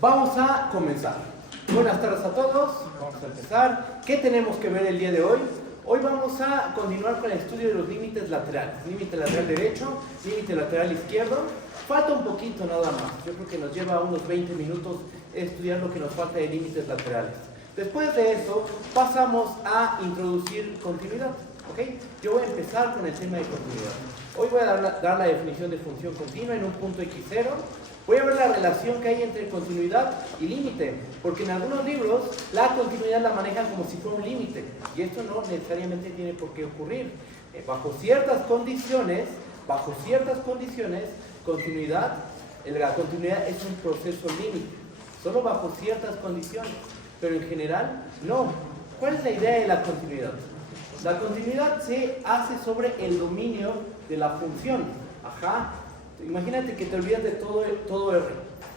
Vamos a comenzar. Buenas tardes a todos. Vamos a empezar. ¿Qué tenemos que ver el día de hoy? Hoy vamos a continuar con el estudio de los límites laterales. Límite lateral derecho, límite lateral izquierdo. Falta un poquito nada más. Yo creo que nos lleva unos 20 minutos estudiar lo que nos falta de límites laterales. Después de eso, pasamos a introducir continuidad. ¿Okay? Yo voy a empezar con el tema de continuidad. Hoy voy a dar la definición de función continua en un punto x0. Voy a ver la relación que hay entre continuidad y límite, porque en algunos libros la continuidad la manejan como si fuera un límite, y esto no necesariamente tiene por qué ocurrir. Bajo ciertas condiciones, la continuidad es un proceso límite, solo bajo ciertas condiciones, pero en general no. ¿Cuál es la idea de la continuidad? La continuidad se hace sobre el dominio de la función. Imagínate que te olvidas de todo R.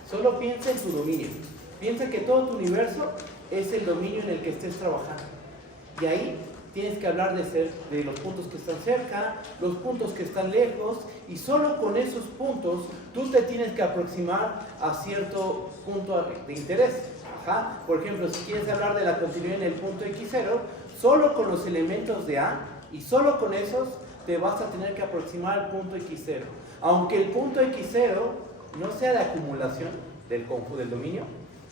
Solo piensa en tu dominio. Piensa que todo tu universo es el dominio en el que estés trabajando. Y ahí tienes que hablar de los puntos que están cerca, los puntos que están lejos, y solo con esos puntos tú te tienes que aproximar a cierto punto de interés. Por ejemplo, si quieres hablar de la continuidad en el punto x0, solo con los elementos de A, y solo con esos te vas a tener que aproximar al punto x0. Aunque el punto x0 no sea de acumulación del dominio,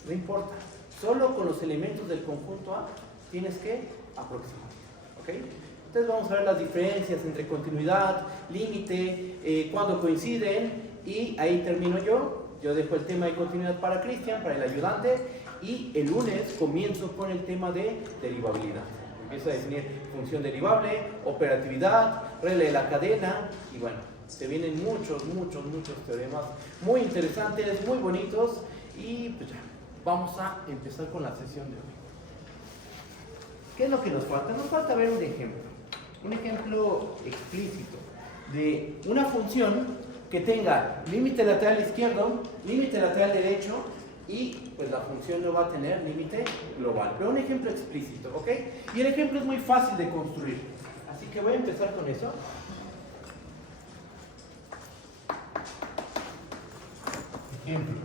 no importa. Solo con los elementos del conjunto A tienes que aproximarte. ¿Okay? Entonces vamos a ver las diferencias entre continuidad, límite, cuándo coinciden, y ahí termino yo. Yo dejo el tema de continuidad para Cristian, para el ayudante, y el lunes comienzo con el tema de derivabilidad. Empiezo a definir función derivable, operatividad, regla de la cadena, y bueno, se vienen muchos teoremas muy interesantes, muy bonitos, y pues ya, vamos a empezar con la sesión de hoy. ¿Qué es lo que nos falta? Nos falta ver un ejemplo explícito de una función que tenga límite lateral izquierdo, límite lateral derecho, y pues la función no va a tener límite global. Pero un ejemplo explícito, ¿ok? Y el ejemplo es muy fácil de construir. Así que voy a empezar con eso. Ejemplo.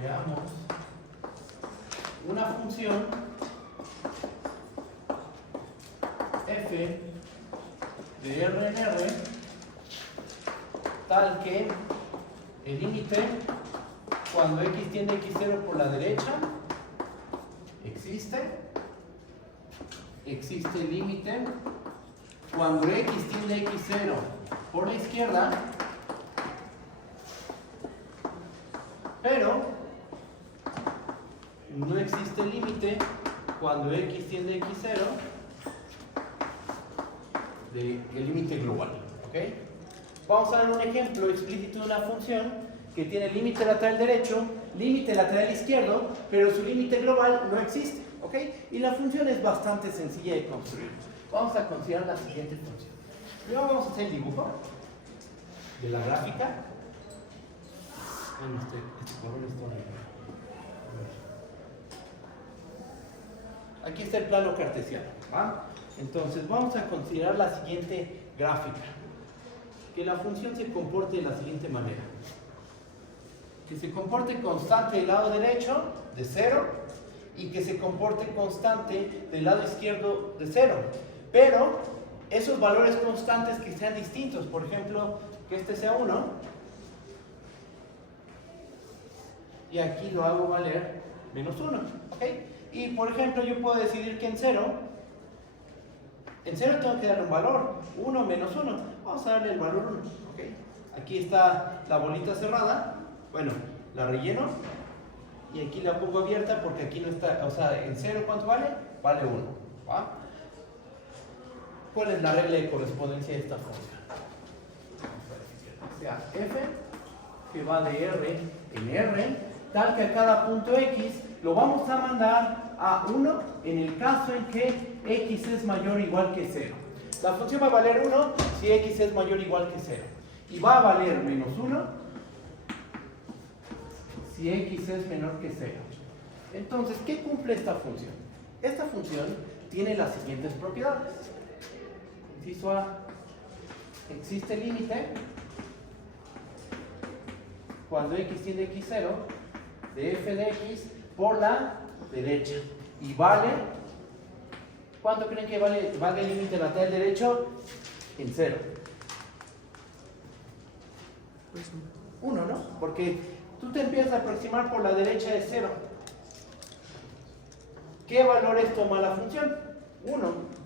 Veamos una función f de R en R tal que el límite cuando x tiende a x0 por la derecha existe el límite cuando x tiende a x0 por la izquierda, pero no existe el límite cuando x tiende a x0 del límite global. ¿Okay? Vamos a ver un ejemplo explícito de una función que tiene límite lateral derecho, límite lateral izquierdo, pero su límite global no existe. ¿Okay? Y la función es bastante sencilla de construir. Vamos a considerar la siguiente función. Primero vamos a hacer el dibujo de la gráfica. Aquí está el plano cartesiano. Entonces vamos a considerar la siguiente gráfica. Que la función se comporte de la siguiente manera. Que se comporte constante del lado derecho de 0 y que se comporte constante del lado izquierdo de 0. Pero esos valores constantes que sean distintos, por ejemplo, que este sea 1 y aquí lo hago valer menos 1. ¿Okay? Y por ejemplo yo puedo decidir que en 0 tengo que darle un valor, 1 menos 1. Vamos a darle el valor 1. ¿Okay? Aquí está la bolita cerrada. Bueno, la relleno y aquí la pongo abierta porque aquí no está, o sea, en 0 ¿cuánto vale? Vale 1. ¿Va? ¿Cuál es la regla de correspondencia de esta función? O sea, f que va de R en R, tal que a cada punto x lo vamos a mandar a 1 en el caso en que x es mayor o igual que 0. La función va a valer 1 si x es mayor o igual que 0. Y va a valer menos 1 si x es menor que 0. Entonces, ¿qué cumple esta función? Esta función tiene las siguientes propiedades. Inciso A, existe límite cuando x tiende a x0 de f de x por la derecha. Y vale, ¿cuánto creen que vale el límite lateral derecho? En 0. 1, ¿no? Porque tú te empiezas a aproximar por la derecha de 0. ¿Qué valores toma la función? 1.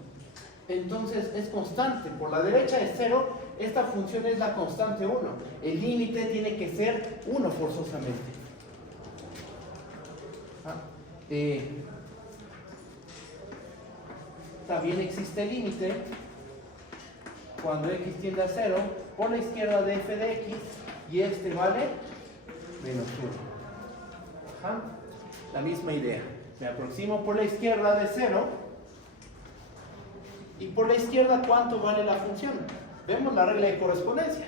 Entonces es constante. Por la derecha de 0, esta función es la constante 1. El límite tiene que ser 1 forzosamente. También existe el límite cuando x tiende a 0 por la izquierda de f de x y este vale menos 1. La misma idea. Me aproximo por la izquierda de 0 y por la izquierda ¿cuánto vale la función? Vemos la regla de correspondencia.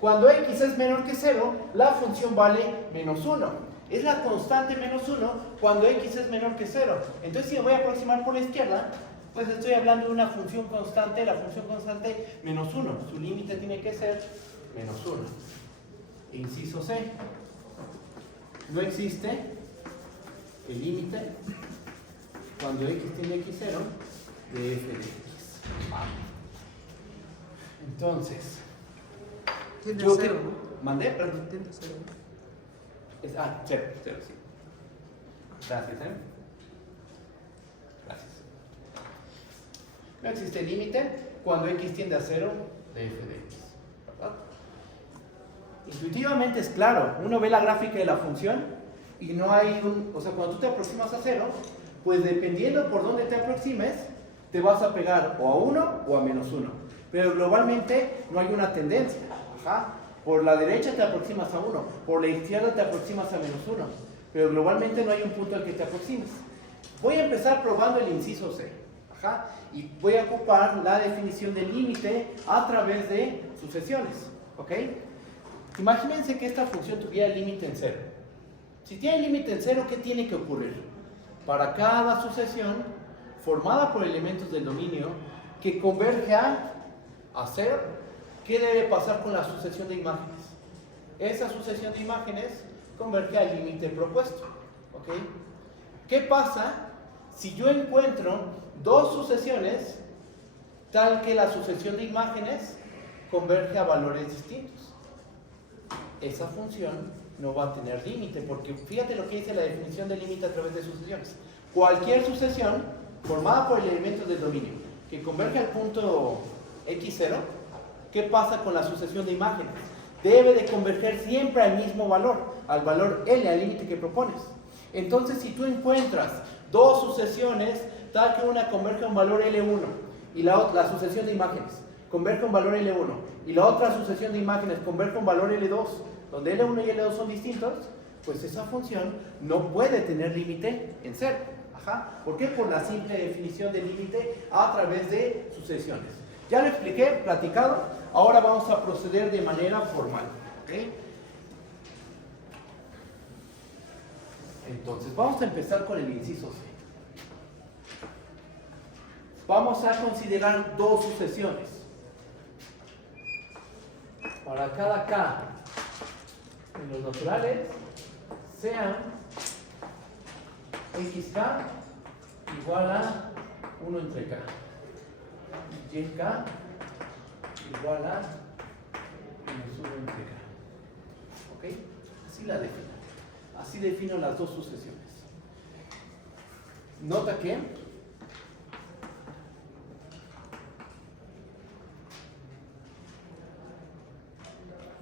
Cuando x es menor que 0, la función vale menos 1. Es la constante menos 1 cuando x es menor que 0. Entonces si me voy a aproximar por la izquierda, pues estoy hablando de una función constante, la función constante menos 1. Su límite tiene que ser menos 1. Inciso C. No existe el límite cuando x tiende a x0 de f de x. Entonces, tiende a yo 0, que ¿no? mandé, perdón. Tiende a 0. 0, sí. Gracias, Gracias. No existe límite cuando x tiende a 0 de f de x. ¿Verdad? Intuitivamente es claro. Uno ve la gráfica de la función y no hay o sea, cuando tú te aproximas a 0, pues dependiendo por dónde te aproximes, te vas a pegar o a 1 o a menos 1. Pero globalmente no hay una tendencia. Por la derecha te aproximas a 1, por la izquierda te aproximas a menos 1. Pero globalmente no hay un punto al que te aproximes. Voy a empezar probando el inciso C. Y voy a ocupar la definición del límite a través de sucesiones. ¿Ok? Imagínense que esta función tuviera límite en 0. Si tiene límite en 0, ¿qué tiene que ocurrir? Para cada sucesión formada por elementos del dominio que converge a 0, ¿qué debe pasar con la sucesión de imágenes? Esa sucesión de imágenes converge al límite propuesto. ¿Ok? ¿Qué pasa si yo encuentro dos sucesiones tal que la sucesión de imágenes converge a valores distintos? Esa función no va a tener límite, porque fíjate lo que dice la definición de límite a través de sucesiones. Cualquier sucesión formada por elementos del dominio que converge al punto x0, ¿qué pasa con la sucesión de imágenes? Debe de converger siempre al mismo valor, al valor L, al límite que propones. Entonces, si tú encuentras dos sucesiones, tal que una converge a un valor L1 y la sucesión de imágenes converge a un valor L1 y la otra sucesión de imágenes converge a un valor L2, donde L1 y L2 son distintos, pues esa función no puede tener límite en 0. ¿Por qué? Por la simple definición de límite a través de sucesiones. Ya lo expliqué, platicado, ahora vamos a proceder de manera formal. ¿Okay? Entonces, vamos a empezar con el inciso C. Vamos a considerar dos sucesiones. Para cada K en los naturales, sean xk igual a 1 entre K. Y yk igual a menos 1 entre K. ¿Ok? Así la defino. Así defino las dos sucesiones. Nota que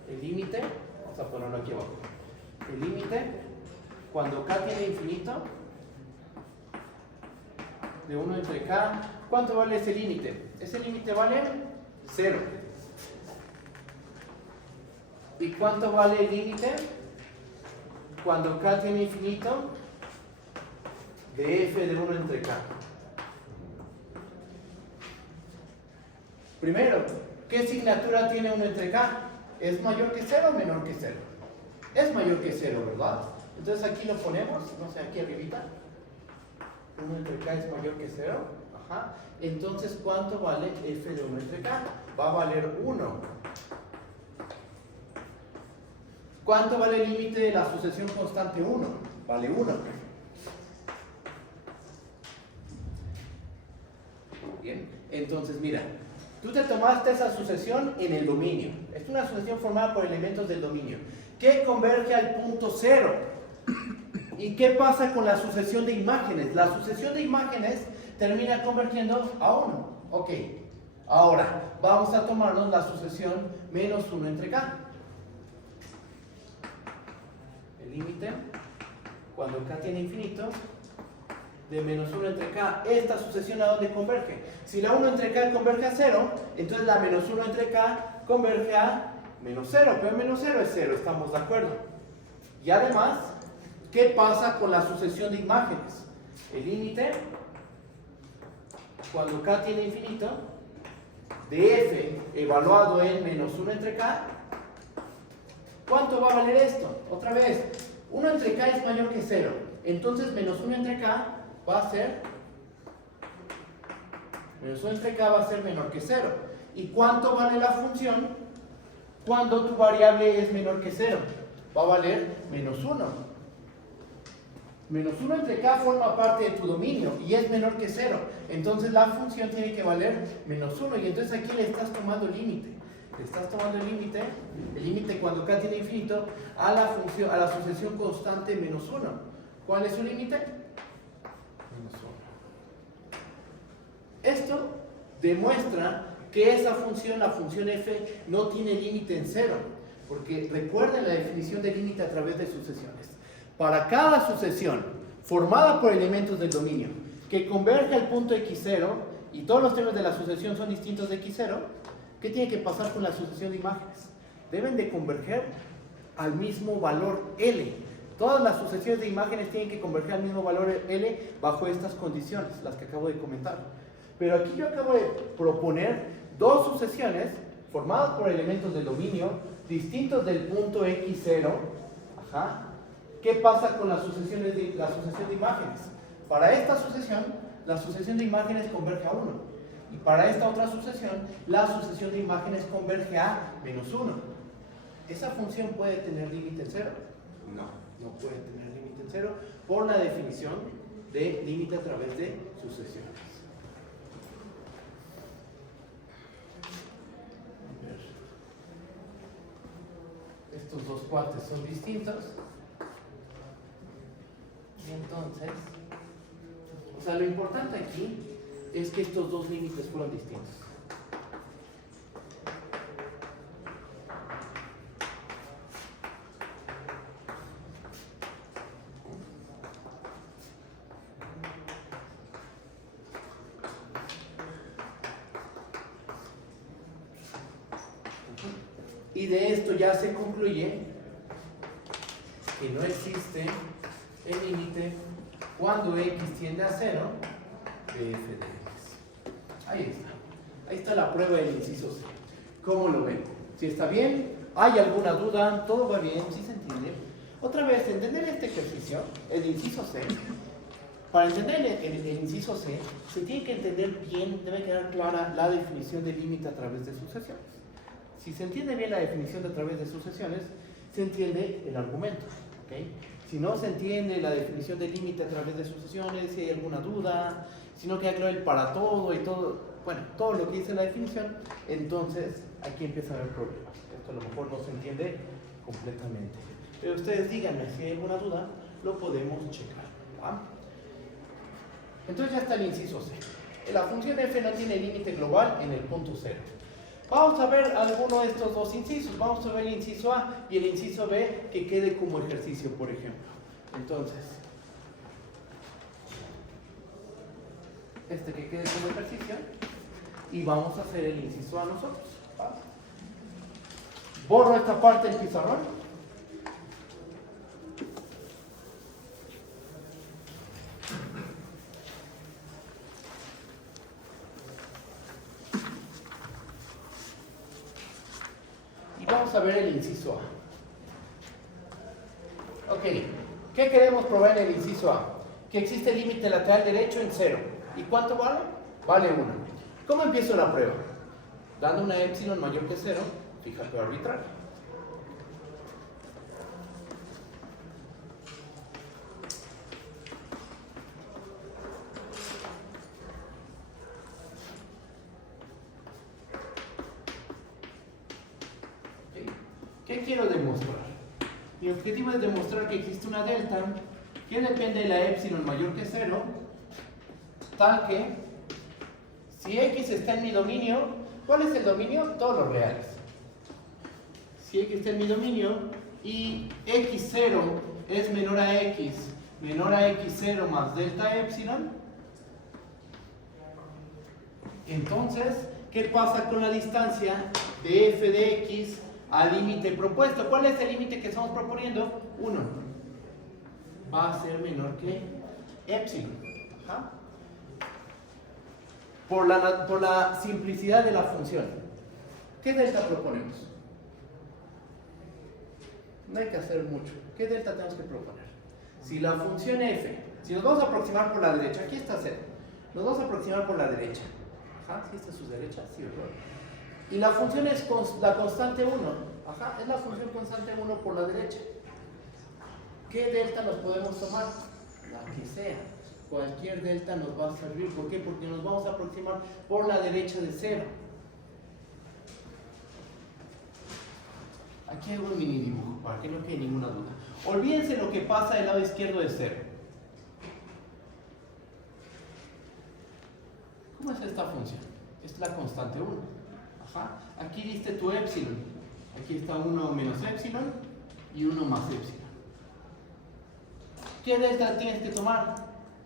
el límite, vamos a ponerlo aquí abajo. El límite, cuando K tiene infinito, de 1 entre K, ¿cuánto vale ese límite? Ese límite vale 0. ¿Y cuánto vale el límite cuando K tiene infinito de f de 1 entre K? Primero, ¿qué asignatura tiene 1 entre K? ¿Es mayor que 0 o menor que 0? Es mayor que 0, ¿verdad? Entonces aquí lo ponemos, no sé, aquí arribita. 1 entre K es mayor que 0. Entonces, ¿cuánto vale f de 1 entre K? Va a valer 1. ¿Cuánto vale el límite de la sucesión constante 1? Vale 1. Bien, entonces mira, tú te tomaste esa sucesión en el dominio. Es una sucesión formada por elementos del dominio que converge al punto 0. ¿Y qué pasa con la sucesión de imágenes? La sucesión de imágenes termina convergiendo a 1. Ok, ahora vamos a tomarnos la sucesión menos 1 entre k. El límite, cuando k tiene infinito, de menos 1 entre k. Esta sucesión, ¿a dónde converge? Si la 1 entre k converge a 0, entonces la menos 1 entre k converge a menos 0. Pero menos 0 es 0, estamos de acuerdo. Y además, ¿qué pasa con la sucesión de imágenes? El límite, cuando k tiene infinito, de f evaluado en menos 1 entre k, ¿cuánto va a valer esto? Otra vez, 1 entre k es mayor que 0. Entonces menos 1 entre k va a ser, menos 1 entre k va a ser menor que 0. ¿Y cuánto vale la función cuando tu variable es menor que 0? Va a valer menos 1. Menos 1 entre k forma parte de tu dominio y es menor que 0. Entonces la función tiene que valer menos 1. Y entonces aquí le estás tomando el límite. Le estás tomando el límite cuando k tiene infinito, a la función, a la sucesión constante menos 1. ¿Cuál es su límite? Menos 1. Esto demuestra que esa función, la función f, no tiene límite en 0. Porque recuerden la definición de límite a través de sucesiones. Para cada sucesión formada por elementos del dominio que converge al punto x0 y todos los términos de la sucesión son distintos de x0, ¿qué tiene que pasar con la sucesión de imágenes? Deben de converger al mismo valor L. Todas las sucesiones de imágenes tienen que converger al mismo valor L bajo estas condiciones, las que acabo de comentar. Pero aquí yo acabo de proponer dos sucesiones formadas por elementos del dominio distintos del punto x0. Ajá. ¿Qué pasa con la sucesión de imágenes? Para esta sucesión, la sucesión de imágenes converge a 1. Y para esta otra sucesión, la sucesión de imágenes converge a menos 1. ¿Esa función puede tener límite en 0? No puede tener límite en 0 por la definición de límite a través de sucesiones. Estos dos cuates son distintos. Y entonces, o sea, lo importante aquí es que estos dos límites fueron distintos. Y de esto ya se concluye que no existe el límite cuando x tiende a 0 de f de x. Ahí está la prueba del inciso C. ¿Cómo lo ven? Si está bien, ¿hay alguna duda? ¿Todo va bien? ¿Sí se entiende? Otra vez, entender este ejercicio, el inciso C. Para entender el inciso C, se tiene que entender bien, debe quedar clara la definición de límite a través de sucesiones. Si se entiende bien la definición de a través de sucesiones, se entiende el argumento. ¿Okay? Si no se entiende la definición de límite a través de sucesiones, si hay alguna duda, si no queda claro el para todo y todo, bueno, todo lo que dice la definición, entonces aquí empieza a haber problemas. Esto a lo mejor no se entiende completamente. Pero ustedes díganme si hay alguna duda, lo podemos checar. ¿Va? Entonces ya está el inciso C. La función f no tiene límite global en el punto 0. Vamos a ver alguno de estos dos incisos. Vamos a ver el inciso A y el inciso B que quede como ejercicio, por ejemplo. Entonces, este que quede como ejercicio. Y vamos a hacer el inciso A nosotros. ¿Va? Borro esta parte del pizarrón. Vamos a ver el inciso A. Ok, ¿qué queremos probar en el inciso A? Que existe límite lateral derecho en 0. ¿Y cuánto vale? Vale 1. ¿Cómo empiezo la prueba? Dando una epsilon mayor que 0, fíjate arbitrario. ¿Qué quiero demostrar? Mi objetivo es demostrar que existe una delta que depende de la epsilon mayor que 0, tal que si x está en mi dominio, ¿cuál es el dominio? Todos los reales. Si x está en mi dominio y x0 es menor a x0 más delta epsilon, entonces, ¿qué pasa con la distancia de f de x al límite propuesto? ¿Cuál es el límite que estamos proponiendo? 1. Va a ser menor que epsilon. Ajá. Por la simplicidad de la función. ¿Qué delta proponemos? No hay que hacer mucho. ¿Qué delta tenemos que proponer? Si la función f, si nos vamos a aproximar por la derecha, aquí está 0. Nos vamos a aproximar por la derecha. Ajá, ¿sí está a su derecha? Sí, ¿verdad? Y la función es la constante 1. Ajá, es la función constante 1 por la derecha. ¿Qué delta nos podemos tomar? La que sea. Cualquier delta nos va a servir. ¿Por qué? Porque nos vamos a aproximar por la derecha de 0. Aquí hago un mini dibujo para que no quede ninguna duda. Olvídense lo que pasa del lado izquierdo de 0. ¿Cómo es esta función? Esta es la constante 1. Ajá. Aquí diste tu epsilon. Aquí está 1 menos epsilon y 1 más epsilon. ¿Qué delta tienes que tomar?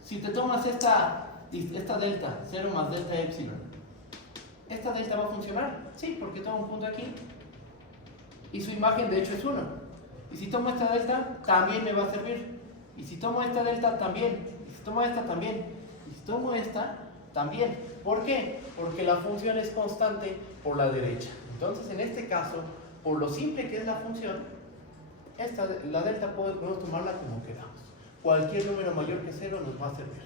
Si te tomas esta delta, 0 más delta epsilon, ¿esta delta va a funcionar? Sí, porque toma un punto aquí. Y su imagen de hecho es 1. Y si tomo esta delta, también me va a servir. Y si tomo esta delta, también. Y si tomo esta, también. Y si tomo esta, también. ¿Por qué? Porque la función es constante por la derecha. Entonces, en este caso, por lo simple que es la función, la delta podemos tomarla como queramos. Cualquier número mayor que 0 nos va a servir.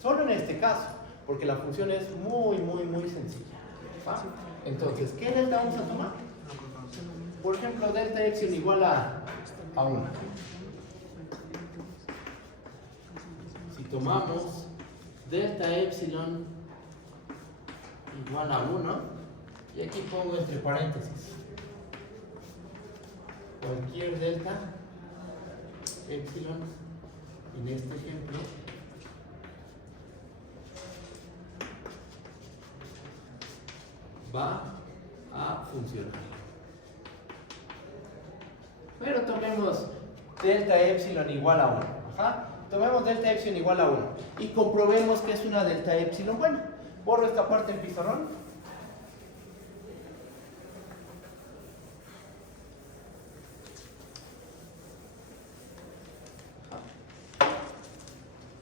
Solo en este caso, porque la función es muy sencilla. ¿Va? Entonces, ¿qué delta vamos a tomar? Por ejemplo, delta epsilon igual a 1. Si tomamos delta epsilon igual a 1, y aquí pongo entre paréntesis cualquier delta epsilon en este ejemplo va a funcionar. Pero tomemos delta epsilon igual a 1. Ajá. Tomemos delta epsilon igual a 1 y comprobemos que es una delta epsilon buena. Borro esta parte en pizarrón.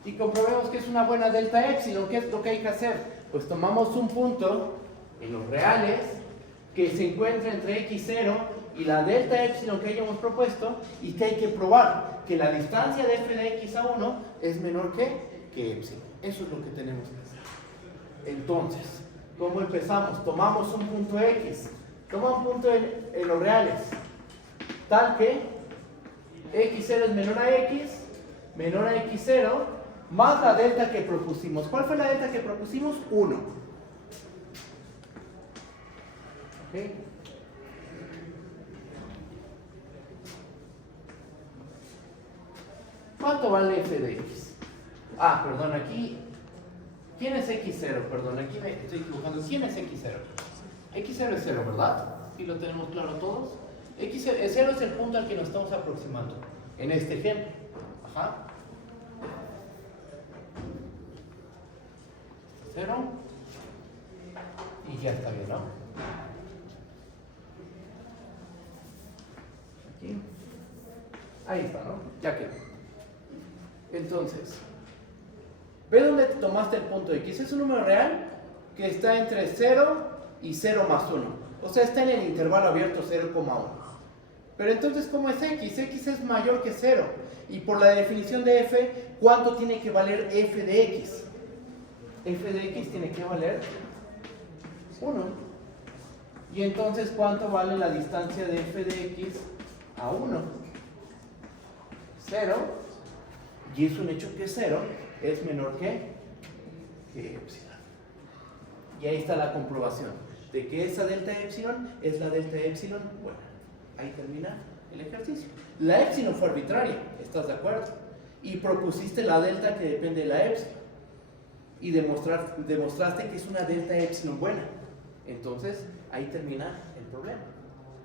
Y comprobemos que es una buena delta epsilon. ¿Qué es lo que hay que hacer? Pues tomamos un punto en los reales que se encuentra entre x0 y la delta epsilon que hayamos propuesto, y que hay que probar que la distancia de f de x a 1 es menor que epsilon. Eso es lo que tenemos que hacer. Entonces, ¿cómo empezamos? Tomamos un punto x, toma un punto en los reales, tal que x0 es menor a x0, más la delta que propusimos. ¿Cuál fue la delta que propusimos? 1. ¿Okay? ¿Cuánto vale f de x? Ah, perdón, aquí. ¿Quién es x0? Perdón, aquí me estoy equivocando. ¿Quién es x0? x0 es 0, ¿verdad? ¿Sí lo tenemos claro todos? x0 es el punto al que nos estamos aproximando en este ejemplo. Ajá. 0. Y ya está bien, ¿no? Aquí. Ahí está, ¿no? Ya quedó. Entonces, ve dónde tomaste el punto x. Es un número real que está entre 0 y 0 más 1. O sea, está en el intervalo abierto 0,1. Pero entonces, ¿cómo es x? X es mayor que 0. Y por la definición de f, ¿cuánto tiene que valer f de x? F de x tiene que valer 1. Y entonces, ¿cuánto vale la distancia de f de x a 1? 0. Y es un hecho que 0 es menor que epsilon. Y ahí está la comprobación de que esa delta epsilon es la delta epsilon buena. ahí termina el ejercicio. La epsilon fue arbitraria, ¿estás de acuerdo? Y propusiste la delta que depende de la epsilon. Y demostraste que es una delta epsilon buena. Entonces, ahí termina el problema.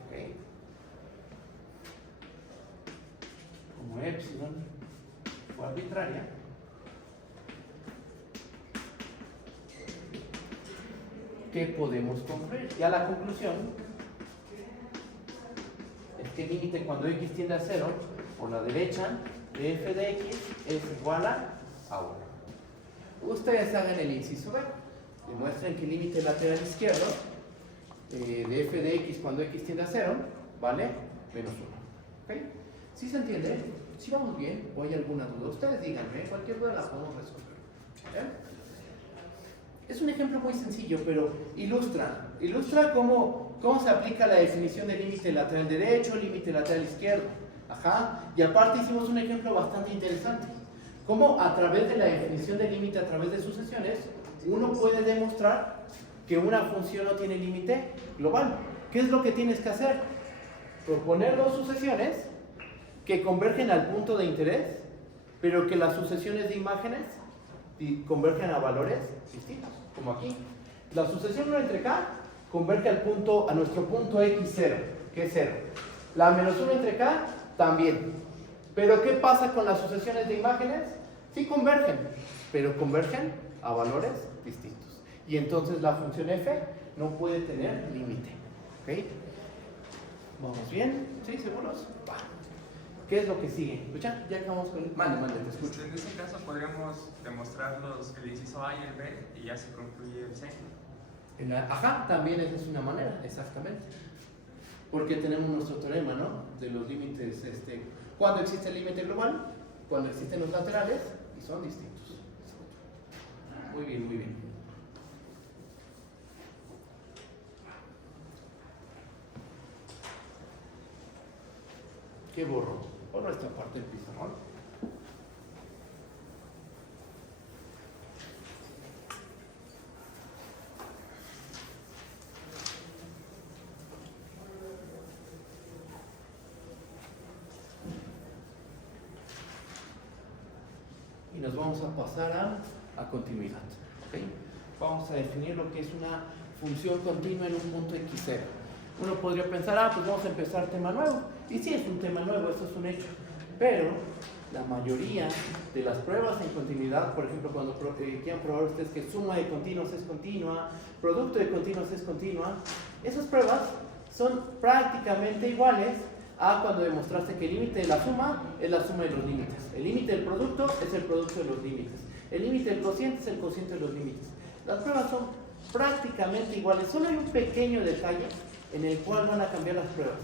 ¿Okay? Como epsilon fue arbitraria, ¿qué podemos concluir? Ya la conclusión es que el límite cuando x tiende a 0 por la derecha de f de x es igual a 1. Ustedes hagan el inciso B. Demuestren que el límite lateral izquierdo de f de x cuando x tiende a 0 vale menos 1. ¿Okay? ¿Sí se entiende? ¿Sí vamos bien? ¿O hay alguna duda? Ustedes díganme, cualquier duda la podemos resolver. ¿Okay? Es un ejemplo muy sencillo, pero ilustra cómo se aplica la definición de límite lateral derecho, límite lateral izquierdo. Ajá. Y aparte hicimos un ejemplo bastante interesante. Cómo a través de la definición de límite a través de sucesiones, uno puede demostrar que una función no tiene límite global. ¿Qué es lo que tienes que hacer? Proponer dos sucesiones que convergen al punto de interés, pero que las sucesiones de imágenes convergen a valores distintos, como aquí. La sucesión 1 entre k converge a nuestro punto x0, que es 0. La menos 1 entre k también. Pero ¿qué pasa con las sucesiones de imágenes? Sí convergen, pero convergen a valores distintos. Y entonces la función f no puede tener límite. ¿Ok? ¿Vamos bien? ¿Sí? ¿Seguros? Va. ¿Qué es lo que sigue? Pues ya acabamos con... Mande, te escucho. En este caso podríamos demostrar el inciso A y el B y ya se concluye el C. Ajá, también esa es una manera, exactamente. Porque tenemos nuestro teorema, ¿no? De los límites, cuando existe el límite global, cuando existen los laterales y son distintos. Muy bien, muy bien. ¿Qué borro? Borro esta parte del pizarrón. Y nos vamos a pasar a continuidad. ¿Okay? Vamos a definir lo que es una función continua en un punto x0. Uno podría pensar, pues vamos a empezar tema nuevo. Y sí, es un tema nuevo, eso es un hecho. Pero la mayoría de las pruebas en continuidad, por ejemplo, cuando quieran probar ustedes que suma de continuos es continua, producto de continuos es continua, esas pruebas son prácticamente iguales a cuando demostraste que el límite de la suma es la suma de los límites. El límite del producto es el producto de los límites. El límite del cociente es el cociente de los límites. Las pruebas son prácticamente iguales. Solo hay un pequeño detalle en el cual van a cambiar las pruebas.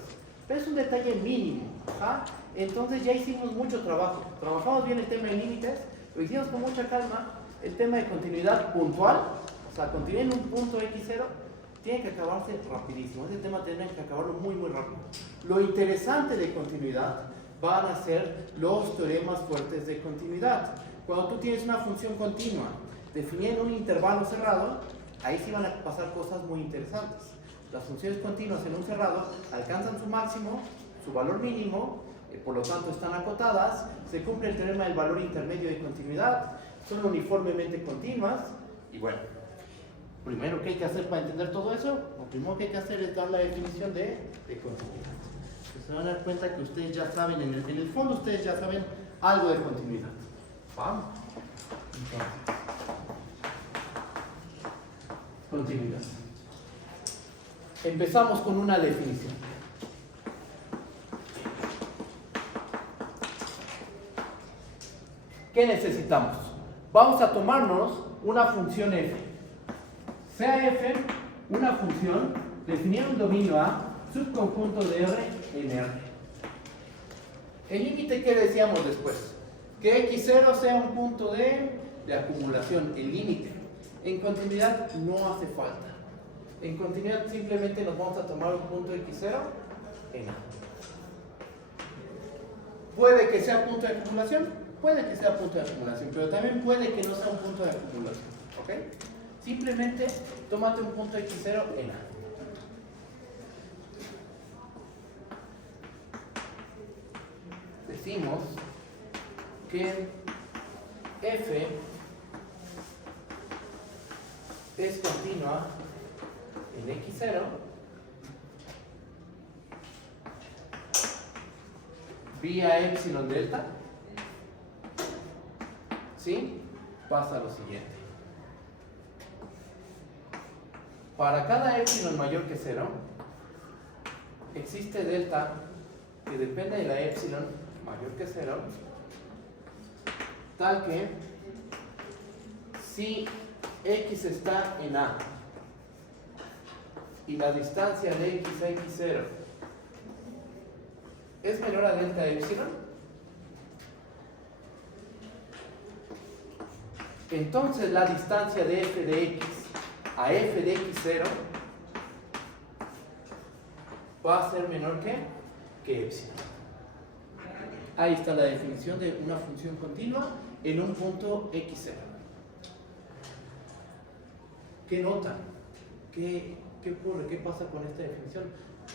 Pero es un detalle mínimo. ¿Ah? Entonces ya hicimos mucho trabajo. Trabajamos bien el tema de límites, lo hicimos con mucha calma. El tema de continuidad puntual, o sea, continuidad en un punto x0, tiene que acabarse rapidísimo. Ese tema tiene que acabarlo muy, muy rápido. Lo interesante de continuidad van a ser los teoremas fuertes de continuidad. Cuando tú tienes una función continua definida en un intervalo cerrado, ahí sí van a pasar cosas muy interesantes. Las funciones continuas en un cerrado alcanzan su máximo, su valor mínimo, por lo tanto están acotadas, se cumple el teorema del valor intermedio de continuidad, son uniformemente continuas, y bueno, primero, ¿qué hay que hacer para entender todo eso? Lo primero que hay que hacer es dar la definición de continuidad. Se van a dar cuenta que ustedes ya saben, en el fondo ustedes ya saben algo de continuidad. ¿Vamos? Entonces, continuidad. Empezamos con una definición. ¿Qué necesitamos? Vamos a tomarnos una función f. Sea f una función definida en un dominio A, subconjunto de R en R. El límite, ¿qué decíamos después? Que x0 sea un punto de acumulación, el límite. En continuidad no hace falta. En continuidad simplemente nos vamos a tomar un punto x0 en A. ¿Puede que sea punto de acumulación? Puede que sea punto de acumulación, pero también puede que no sea un punto de acumulación. ¿Ok? Simplemente tómate un punto x0 en A. decimos que f es continua en x0 vía epsilon delta, ¿sí? Pasa lo siguiente. Para cada epsilon mayor que 0, existe delta que depende de la epsilon mayor que 0, tal que si x está en A y la distancia de x a x0 es menor a delta epsilon, entonces la distancia de f de x a f de x0 va a ser menor que epsilon. Ahí está la definición de una función continua en un punto x0. ¿Qué notan? ¿Qué ocurre? ¿Qué pasa con esta definición?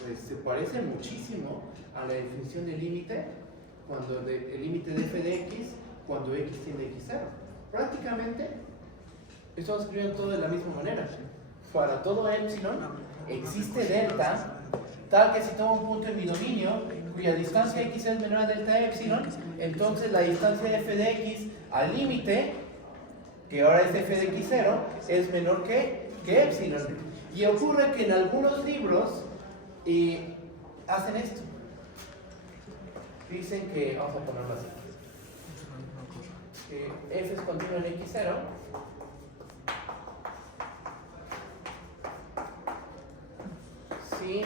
Pues se parece muchísimo a la definición de límite, el límite de f de x cuando x tiende a x0. Prácticamente estamos escribiendo todo de la misma manera. Para todo epsilon existe delta, tal que si tomo un punto en mi dominio cuya distancia x es menor a delta epsilon, entonces la distancia de f de x al límite, que ahora es f de x0, es menor que epsilon. Y ocurre que en algunos libros hacen esto. Dicen que, vamos a ponerlo así, que f es continuo en x0 si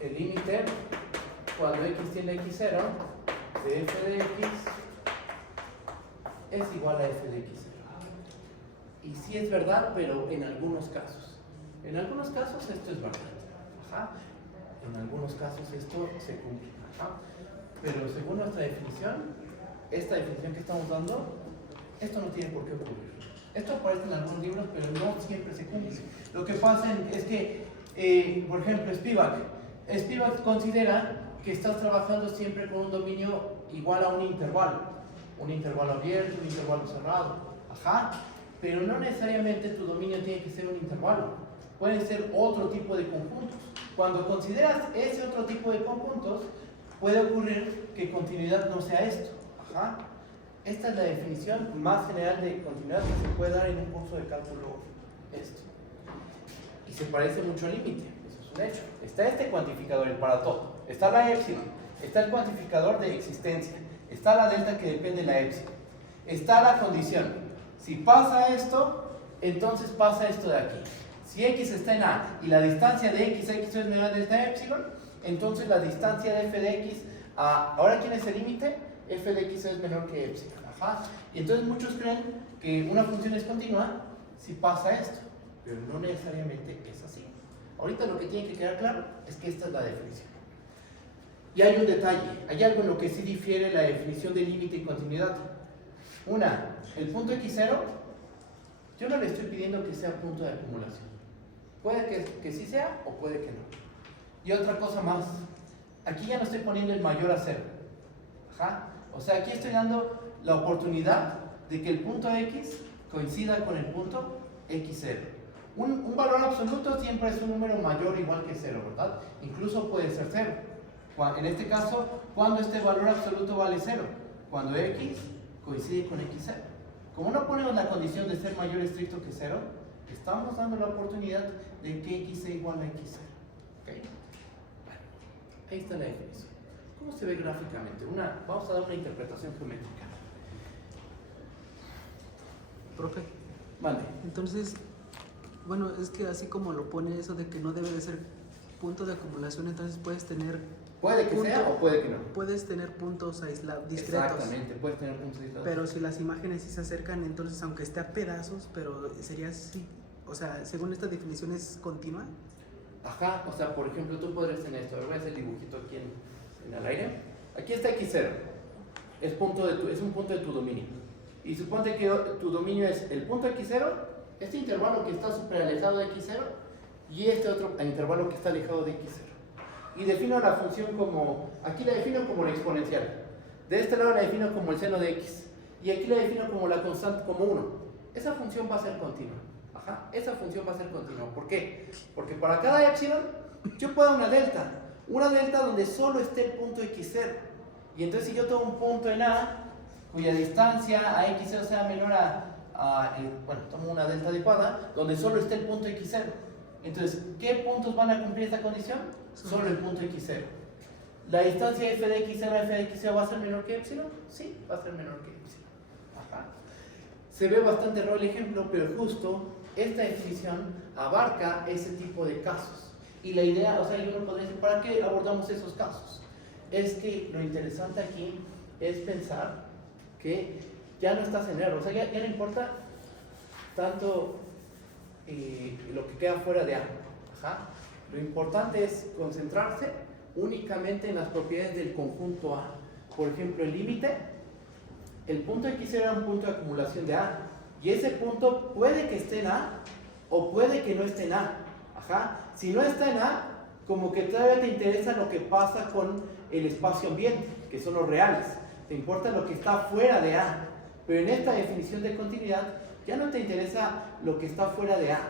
el límite cuando x tiende a x0 de f de x es igual a f de x0. Y sí es verdad, pero en algunos casos. En algunos casos esto es verdad. Ajá. En algunos casos esto se cumple. Ajá. Pero según nuestra definición, esta definición que estamos dando, esto no tiene por qué ocurrir. Esto aparece en algunos libros, pero no siempre se cumple. Lo que pasa es que, por ejemplo, Spivak considera que estás trabajando siempre con un dominio igual a un intervalo abierto, un intervalo cerrado. Ajá. Pero no necesariamente tu dominio tiene que ser un intervalo. Pueden ser otro tipo de conjuntos. Cuando consideras ese otro tipo de conjuntos, puede ocurrir que continuidad no sea esto. Ajá. Esta es la definición más general de continuidad que se puede dar en un curso de cálculo esto. Y se parece mucho al límite, eso es un hecho. Está este cuantificador, el para todo. Está la epsilon, está el cuantificador de existencia, está la delta que depende de la epsilon. Está la condición. Si pasa esto, entonces pasa esto de aquí. Si x está en A y la distancia de x a x es menor a delta epsilon, entonces la distancia de f de x a... ¿Ahora quién es el límite? F de x es menor que epsilon. Ajá. Y entonces muchos creen que una función es continua si pasa esto, pero no necesariamente es así. Ahorita lo que tiene que quedar claro es que esta es la definición. Y hay un detalle, hay algo en lo que sí difiere la definición de límite y continuidad. El punto x0, yo no le estoy pidiendo que sea punto de acumulación. Puede que sí sea o puede que no. Y otra cosa más, aquí ya no estoy poniendo el mayor a 0. Ajá. O sea, aquí estoy dando la oportunidad de que el punto x coincida con el punto x0. Un valor absoluto siempre es un número mayor o igual que 0, ¿verdad? Incluso puede ser 0. En este caso, cuando este valor absoluto vale 0, cuando x coincide con x0. Como no ponemos la condición de ser mayor estricto que 0, estamos dando la oportunidad de que x sea igual a x0. ¿Okay? Bueno, ahí está la definición. ¿Cómo se ve gráficamente? Vamos a dar una interpretación geométrica. Profe, Vale. entonces, bueno, es que así como lo pone eso de que no debe de ser punto de acumulación, entonces puedes tener... Puede que sea o puede que no. Puedes tener puntos aislados, discretos. Exactamente, puedes tener puntos aislados. Pero si las imágenes sí se acercan, entonces aunque esté a pedazos, pero sería así, o sea, según esta definición es continua. Ajá, o sea, por ejemplo, tú podrías tener esto. A ver, voy a hacer el dibujito aquí en el aire. Aquí está x0. Es un punto de tu dominio. Y suponte que tu dominio es el punto x0, este intervalo que está súper alejado de x0, y este otro intervalo que está alejado de x0. Y defino la función como, aquí la defino como la exponencial. De este lado la defino como el seno de x. Y aquí la defino como la constante, como 1. Esa función va a ser continua. Ajá, esa función va a ser continua. ¿Por qué? Porque para cada epsilon yo puedo dar una delta. Una delta donde solo esté el punto x0. Y entonces si yo tengo un punto en A, cuya distancia a x0 sea menor bueno, tomo una delta adecuada, donde solo esté el punto x0. Entonces, ¿qué puntos van a cumplir esta condición? Solo el punto x0. ¿La distancia f de x0 a f de x0 va a ser menor que epsilon? Sí, va a ser menor que epsilon. Ajá. Se ve bastante raro el ejemplo, pero justo esta definición abarca ese tipo de casos. Y la idea, o sea, yo no podría decir, ¿para qué abordamos esos casos? Es que lo interesante aquí es pensar que ya no estás en error, o sea, ya no importa tanto lo que queda fuera de A. Ajá. Lo importante es concentrarse únicamente en las propiedades del conjunto A. Por ejemplo, el límite, el punto X era un punto de acumulación de A, y ese punto puede que esté en A o puede que no esté en A. Ajá. Si no está en A, como que todavía te interesa lo que pasa con el espacio ambiente, que son los reales. Te importa lo que está fuera de A. Pero en esta definición de continuidad ya no te interesa lo que está fuera de A.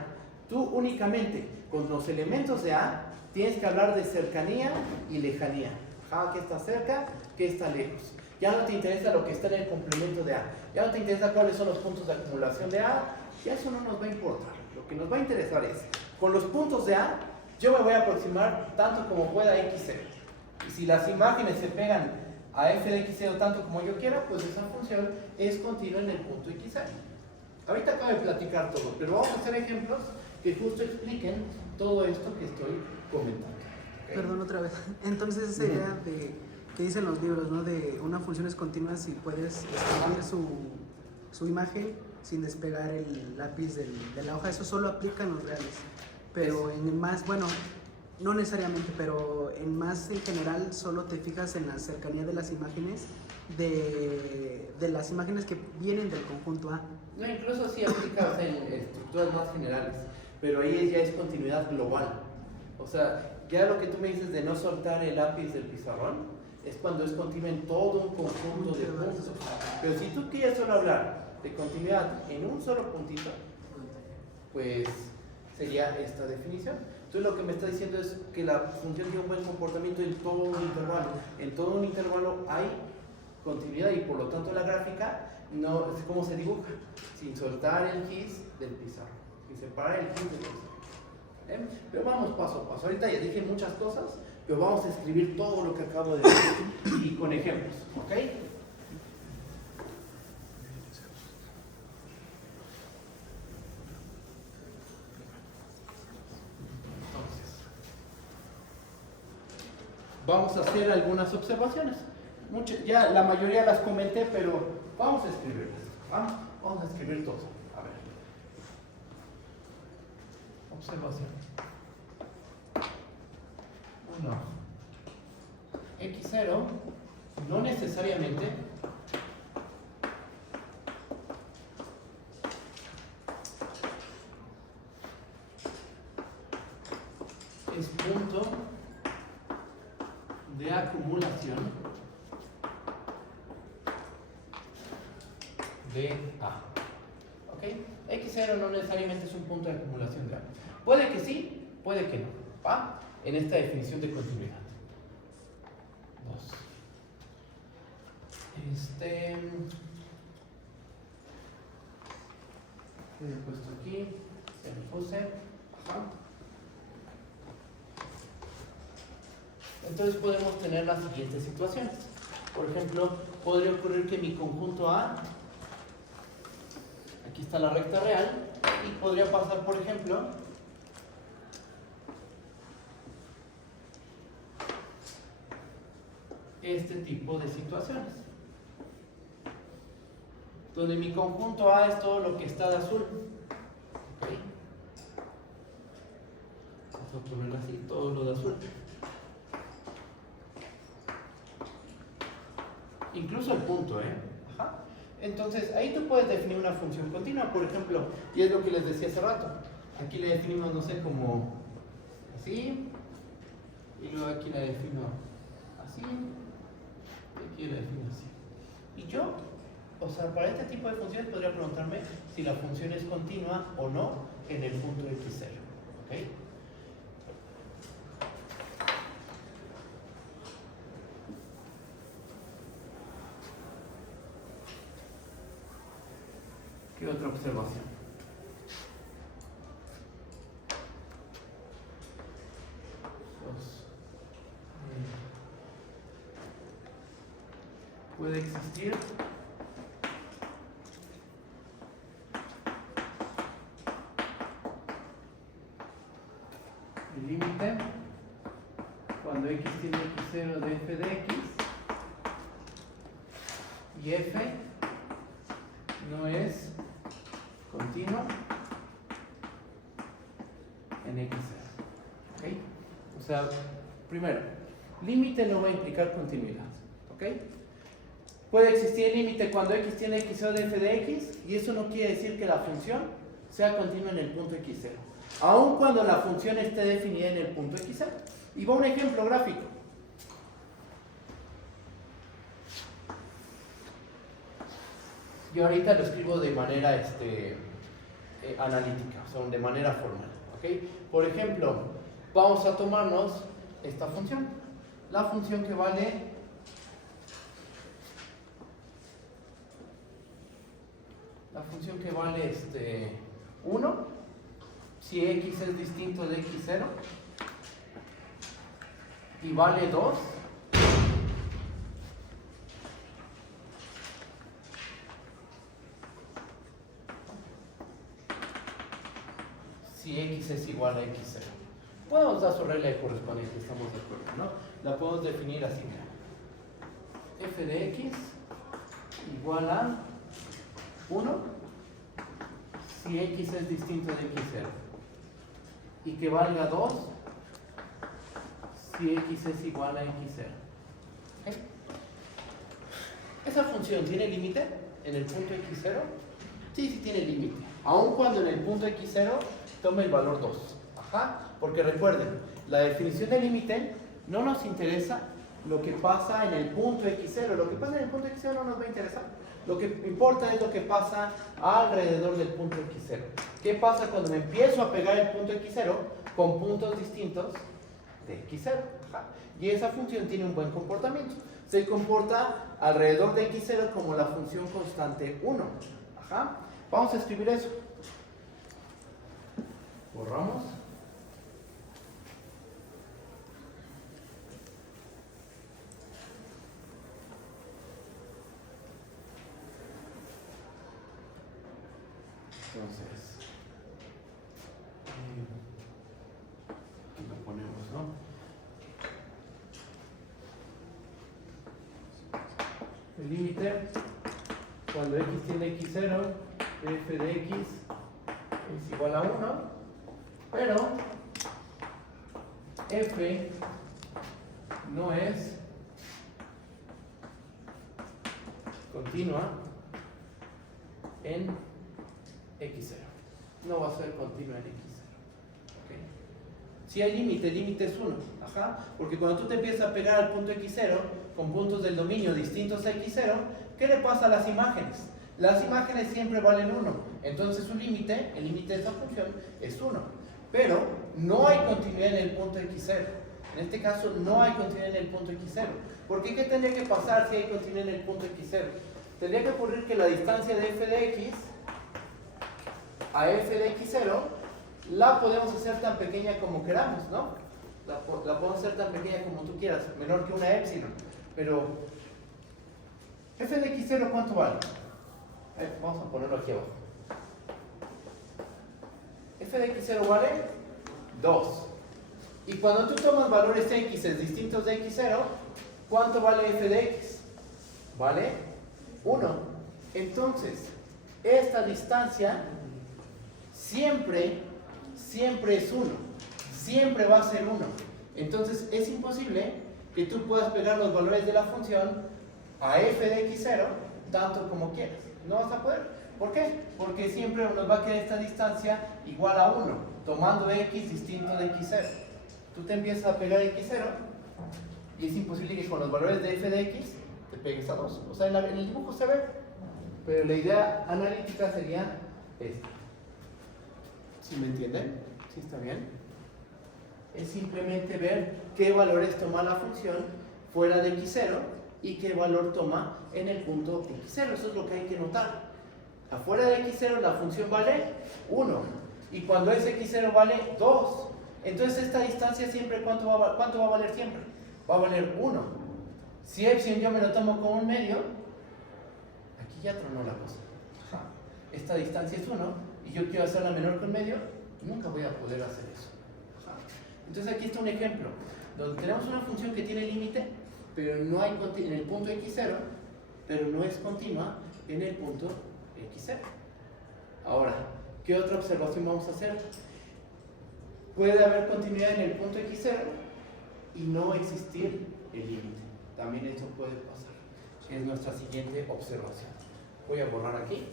Tú únicamente con los elementos de A tienes que hablar de cercanía y lejanía. Ajá, ¿qué está cerca? ¿Qué está lejos? Ya no te interesa lo que está en el complemento de A. Ya no te interesa cuáles son los puntos de acumulación de A. Ya eso no nos va a importar. Lo que nos va a interesar es, con los puntos de A, yo me voy a aproximar tanto como pueda a x0. Y si las imágenes se pegan a f de x0 tanto como yo quiera, pues esa función es continua en el punto x0. Ahorita acabo de platicar todo, pero vamos a hacer ejemplos que justo expliquen todo esto que estoy comentando. ¿Okay? Perdón, otra vez. Entonces esa idea de que dicen los libros, ¿no? De una función es continua si puedes escribir su imagen sin despegar el lápiz de la hoja. Eso solo aplica en los reales. Pero en más, bueno, no necesariamente, pero en más en general solo te fijas en la cercanía de las imágenes, de las imágenes que vienen del conjunto A. No, incluso sí aplica, o sea, en estructuras más generales, pero ahí ya es continuidad global. O sea, ya lo que tú me dices de no soltar el lápiz del pizarrón es cuando es continua en todo un conjunto de puntos. Pero si tú quieres solo hablar de continuidad en un solo puntito, pues sería esta definición. Entonces lo que me está diciendo es que la función tiene un buen comportamiento en todo un intervalo. En todo un intervalo hay continuidad y por lo tanto la gráfica no, ¿cómo se dibuja? Sin soltar el gis del pizarro, sin separar el gis del pizarro. Pero vamos paso a paso. Ahorita ya dije muchas cosas, pero vamos a escribir todo lo que acabo de decir y con ejemplos, ¿ok? Vamos a hacer algunas observaciones. Ya la mayoría las comenté, pero vamos a escribirlas. ¿Va? Vamos a escribir todo. A ver. Observación. 1. X0 no necesariamente es punto de acumulación de A. ¿Ok? X0 no necesariamente es un punto de acumulación de A. Puede que sí, puede que no. ¿Va? En esta definición de continuidad. 2. Lo he puesto aquí. Se lo puse. Ajá. Entonces podemos tener las siguientes situaciones. Por ejemplo, podría ocurrir que mi conjunto A, aquí está la recta real, y podría pasar, por ejemplo, este tipo de situaciones, donde mi conjunto A es todo lo que está de azul. ¿Okay? Vamos a ponerlo así, todo lo de azul. Incluso el punto, Ajá. Entonces, ahí tú puedes definir una función continua, por ejemplo, y es lo que les decía hace rato. Aquí le definimos, no sé, como así, y luego aquí la defino así, Aquí la defino así. Y yo, o sea, para este tipo de funciones podría preguntarme si la función es continua o no en el punto x0. ¿Ok? ¿Qué otra observación? Puede existir el límite cuando x tiene x0 de f de x y f no es continuo en x0. ¿Ok? O sea, primero, límite no va a implicar continuidad. ¿Ok? Puede existir el límite cuando x tiene x0 de f de x y eso no quiere decir que la función sea continua en el punto x0, aun cuando la función esté definida en el punto x0. Y va un ejemplo gráfico. Yo ahorita lo escribo de manera analítica, o sea, de manera formal. ¿Okay? Por ejemplo, vamos a tomarnos esta función. La función que vale 1, si x es distinto de x0, y vale 2 si x es igual a x0. Podemos dar su regla de correspondencia, estamos de acuerdo, ¿no? La podemos definir así. F de x igual a 1 si x es distinto de x0 y que valga 2 si x es igual a x0. ¿Okay? ¿Esa función tiene límite en el punto x0? Sí, sí tiene límite, aun cuando en el punto x0 tome el valor 2. Ajá, porque recuerden, la definición de límite no nos interesa lo que pasa en el punto x0. Lo que pasa en el punto x0 no nos va a interesar. Lo que importa es lo que pasa alrededor del punto x0. ¿Qué pasa cuando me empiezo a pegar el punto x0 con puntos distintos de x0? Ajá. Y esa función tiene un buen comportamiento. Se comporta alrededor de x0 como la función constante 1. Ajá. Vamos a escribir eso. Borramos. Entonces, aquí lo ponemos, ¿no? El límite cuando x tiene x0, f de x es igual a 1, pero f no es continua en x0. No va a ser continua en x0. ¿Okay? Si hay límite, el límite es 1. Ajá. Porque cuando tú te empiezas a pegar al punto x0 con puntos del dominio distintos a x0, ¿qué le pasa a las imágenes? Las imágenes siempre valen 1. Entonces su límite, el límite de esa función es 1. Pero no hay continuidad en el punto x0. En este caso no hay continuidad en el punto x0. ¿Por qué? ¿Qué tendría que pasar si hay continuidad en el punto x0? Tendría que ocurrir que la distancia de f de x a f de x0 la podemos hacer tan pequeña como queramos, ¿no? La podemos hacer tan pequeña como tú quieras, menor que una épsilon. Pero f de x0, ¿cuánto vale? Vamos a ponerlo aquí abajo. F de x0 vale 2. Y cuando tú tomas valores x distintos de x0, ¿cuánto vale f de x? Vale 1. Entonces, esta distancia siempre es 1. Siempre va a ser 1. Entonces, es imposible que tú puedas pegar los valores de la función a f de x0 tanto como quieras. No vas a poder. ¿Por qué? Porque siempre nos va a quedar esta distancia igual a 1, tomando x distinto de x0. Tú te empiezas a pegar x0 y es imposible que con los valores de f de x te pegues a 2. O sea, en el dibujo se ve, pero la idea analítica sería esta. ¿Sí me entienden? ¿Sí está bien? Es simplemente ver qué valores toma la función fuera de x0 y qué valor toma en el punto x0. Eso es lo que hay que notar. Afuera de x0 la función vale 1 y cuando es x0 vale 2. Entonces esta distancia siempre, ¿cuánto va a valer siempre? Va a valer 1. Si epsilon yo me lo tomo como un medio, aquí ya tronó la cosa. Esta distancia es 1 y yo quiero hacerla menor que un medio, nunca voy a poder hacer eso. Entonces aquí está un ejemplo, donde tenemos una función que tiene límite, pero no hay en el punto x0, pero no es continua en el punto x0. Ahora, ¿qué otra observación vamos a hacer? Puede haber continuidad en el punto x0 y no existir el límite. También esto puede pasar. Es nuestra siguiente observación. Voy a borrar aquí.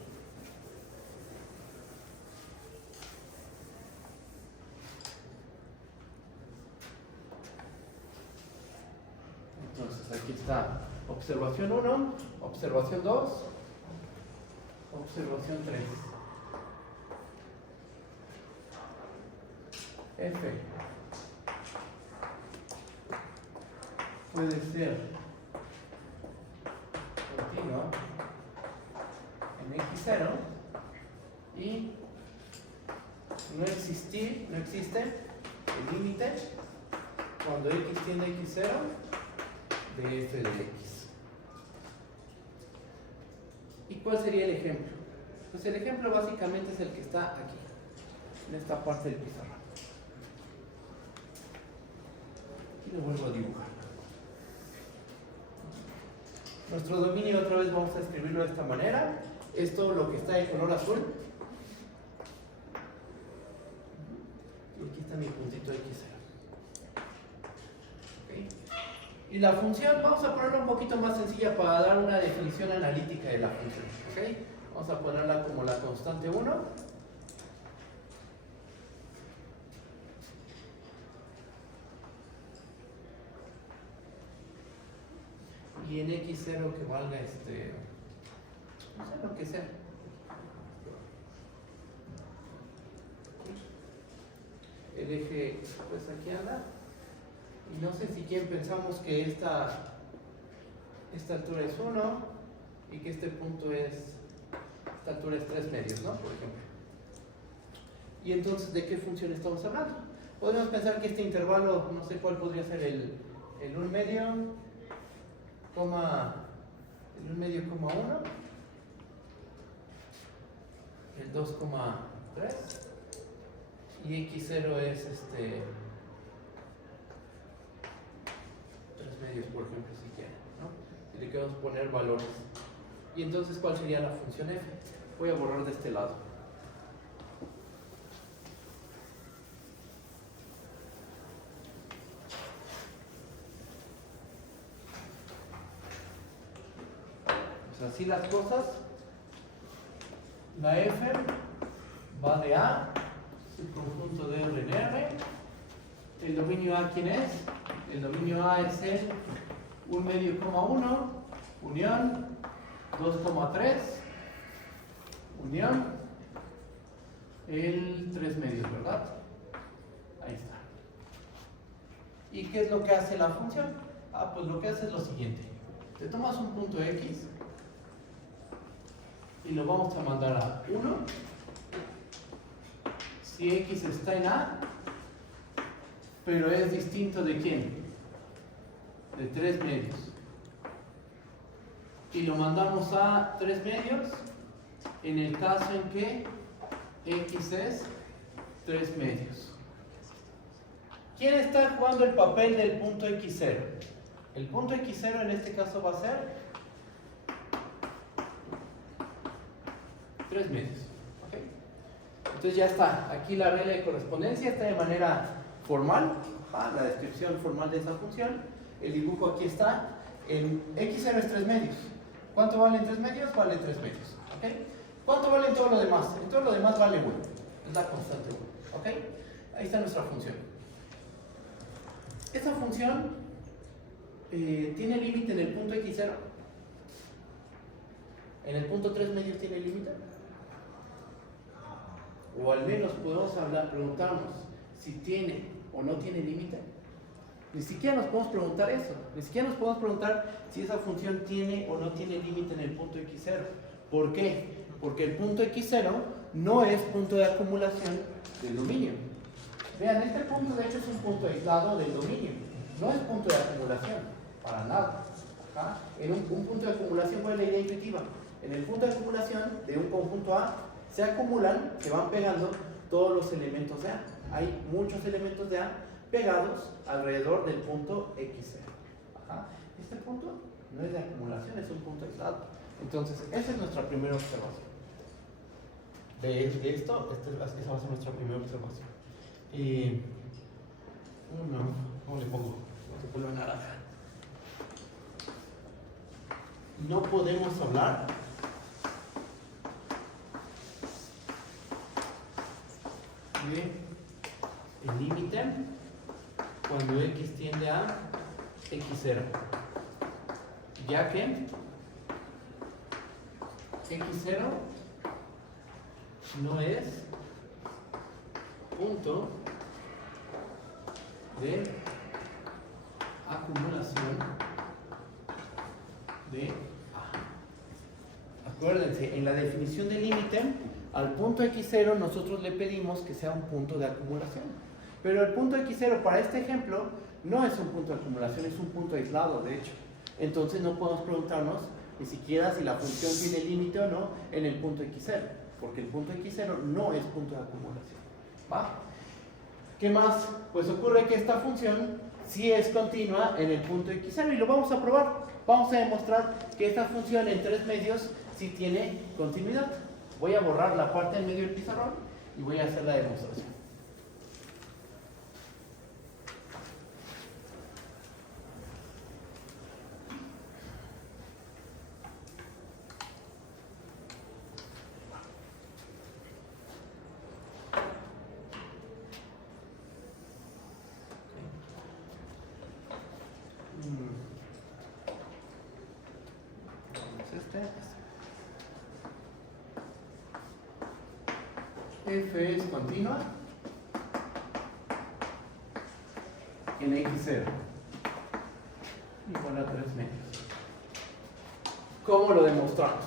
Entonces aquí está observación 1, observación 2, observación 3. F puede ser continua en x0 y no existe el límite cuando x tiende a x0 de f de x. ¿Y cuál sería el ejemplo? Pues el ejemplo básicamente es el que está aquí, en esta parte del pizarrón. Y lo vuelvo a dibujar. Nuestro dominio otra vez vamos a escribirlo de esta manera. Es todo lo que está de color azul. Y aquí está mi puntito x0. ¿Okay? Y la función, vamos a ponerla un poquito más sencilla para dar una definición analítica de la función. ¿Okay? Vamos a ponerla como la constante 1. Y en x0 que valga no sé lo que sea. El eje pues aquí anda. Y no sé si quién pensamos que esta altura es 1 y que este punto esta altura es 3 medios, ¿no? Por ejemplo. Y entonces, ¿de qué función estamos hablando? Podemos pensar que este intervalo, no sé cuál podría ser el 1 medio, el 1 medio, 1, el 2,3 y x0 es 3 medios, por ejemplo, si quieren, ¿no? Si le queremos poner valores. Y entonces, ¿cuál sería la función f? Voy a borrar de este lado. Pues así las cosas. La f va de A, el conjunto de R en R. El dominio A, ¿quién es? El dominio A es el 1 medio, 1, unión 2,3, unión el 3 medios, ¿verdad? Ahí está. ¿Y qué es lo que hace la función? Pues lo que hace es lo siguiente. Te tomas un punto X y lo vamos a mandar a 1 si X está en A, pero es distinto de ¿quién? De 3 medios. Y lo mandamos a 3 medios en el caso en que X es 3 medios. ¿Quién está jugando el papel del punto X0? El punto X0 en este caso va a ser 3 medios. ¿Okay? Entonces ya está. Aquí la regla de correspondencia está de manera formal. La descripción formal de esa función. El dibujo aquí está. El X0 es 3 medios. ¿Cuánto valen 3 medios? Vale 3 medios. ¿Okay? ¿Cuánto vale en todo lo demás? En todo lo demás vale 1. Es la constante 1. ¿Okay? Ahí está nuestra función. Esta función tiene límite en el punto X0. ¿En el punto 3 medios tiene límite? O al menos podemos preguntarnos si tiene o no tiene límite. Ni siquiera nos podemos preguntar eso. Ni siquiera nos podemos preguntar si esa función tiene o no tiene límite en el punto x0. ¿Por qué? Porque el punto x0 no es punto de acumulación del dominio. Vean, este punto de hecho es un punto aislado del dominio. No es punto de acumulación, para nada. Ajá. En un punto de acumulación, ¿cuál es la idea intuitiva? En el punto de acumulación de un conjunto A se acumulan, se van pegando todos los elementos de A. Hay muchos elementos de A pegados alrededor del punto x0. Ajá. Este punto no es de acumulación, es un punto aislado. Entonces, esa es nuestra primera observación. De esto, esa va a ser nuestra primera observación. ¿Cómo le pongo? Se vuelve naranja. No podemos hablar de el límite cuando x tiende a x0, ya que x0 no es punto de acumulación de A. Acuérdense, en la definición del límite, al punto x0 nosotros le pedimos que sea un punto de acumulación. Pero el punto x0 para este ejemplo no es un punto de acumulación, es un punto aislado, de hecho. Entonces no podemos preguntarnos ni siquiera si la función tiene límite o no en el punto x0, porque el punto x0 no es punto de acumulación. ¿Va? ¿Qué más? Pues ocurre que esta función sí es continua en el punto x0 y lo vamos a probar. Vamos a demostrar que esta función en 3 medios sí tiene continuidad. Voy a borrar la parte en medio del pizarrón y voy a hacer la demostración. F es continua en x0 igual a 3 medios. ¿Cómo lo demostramos?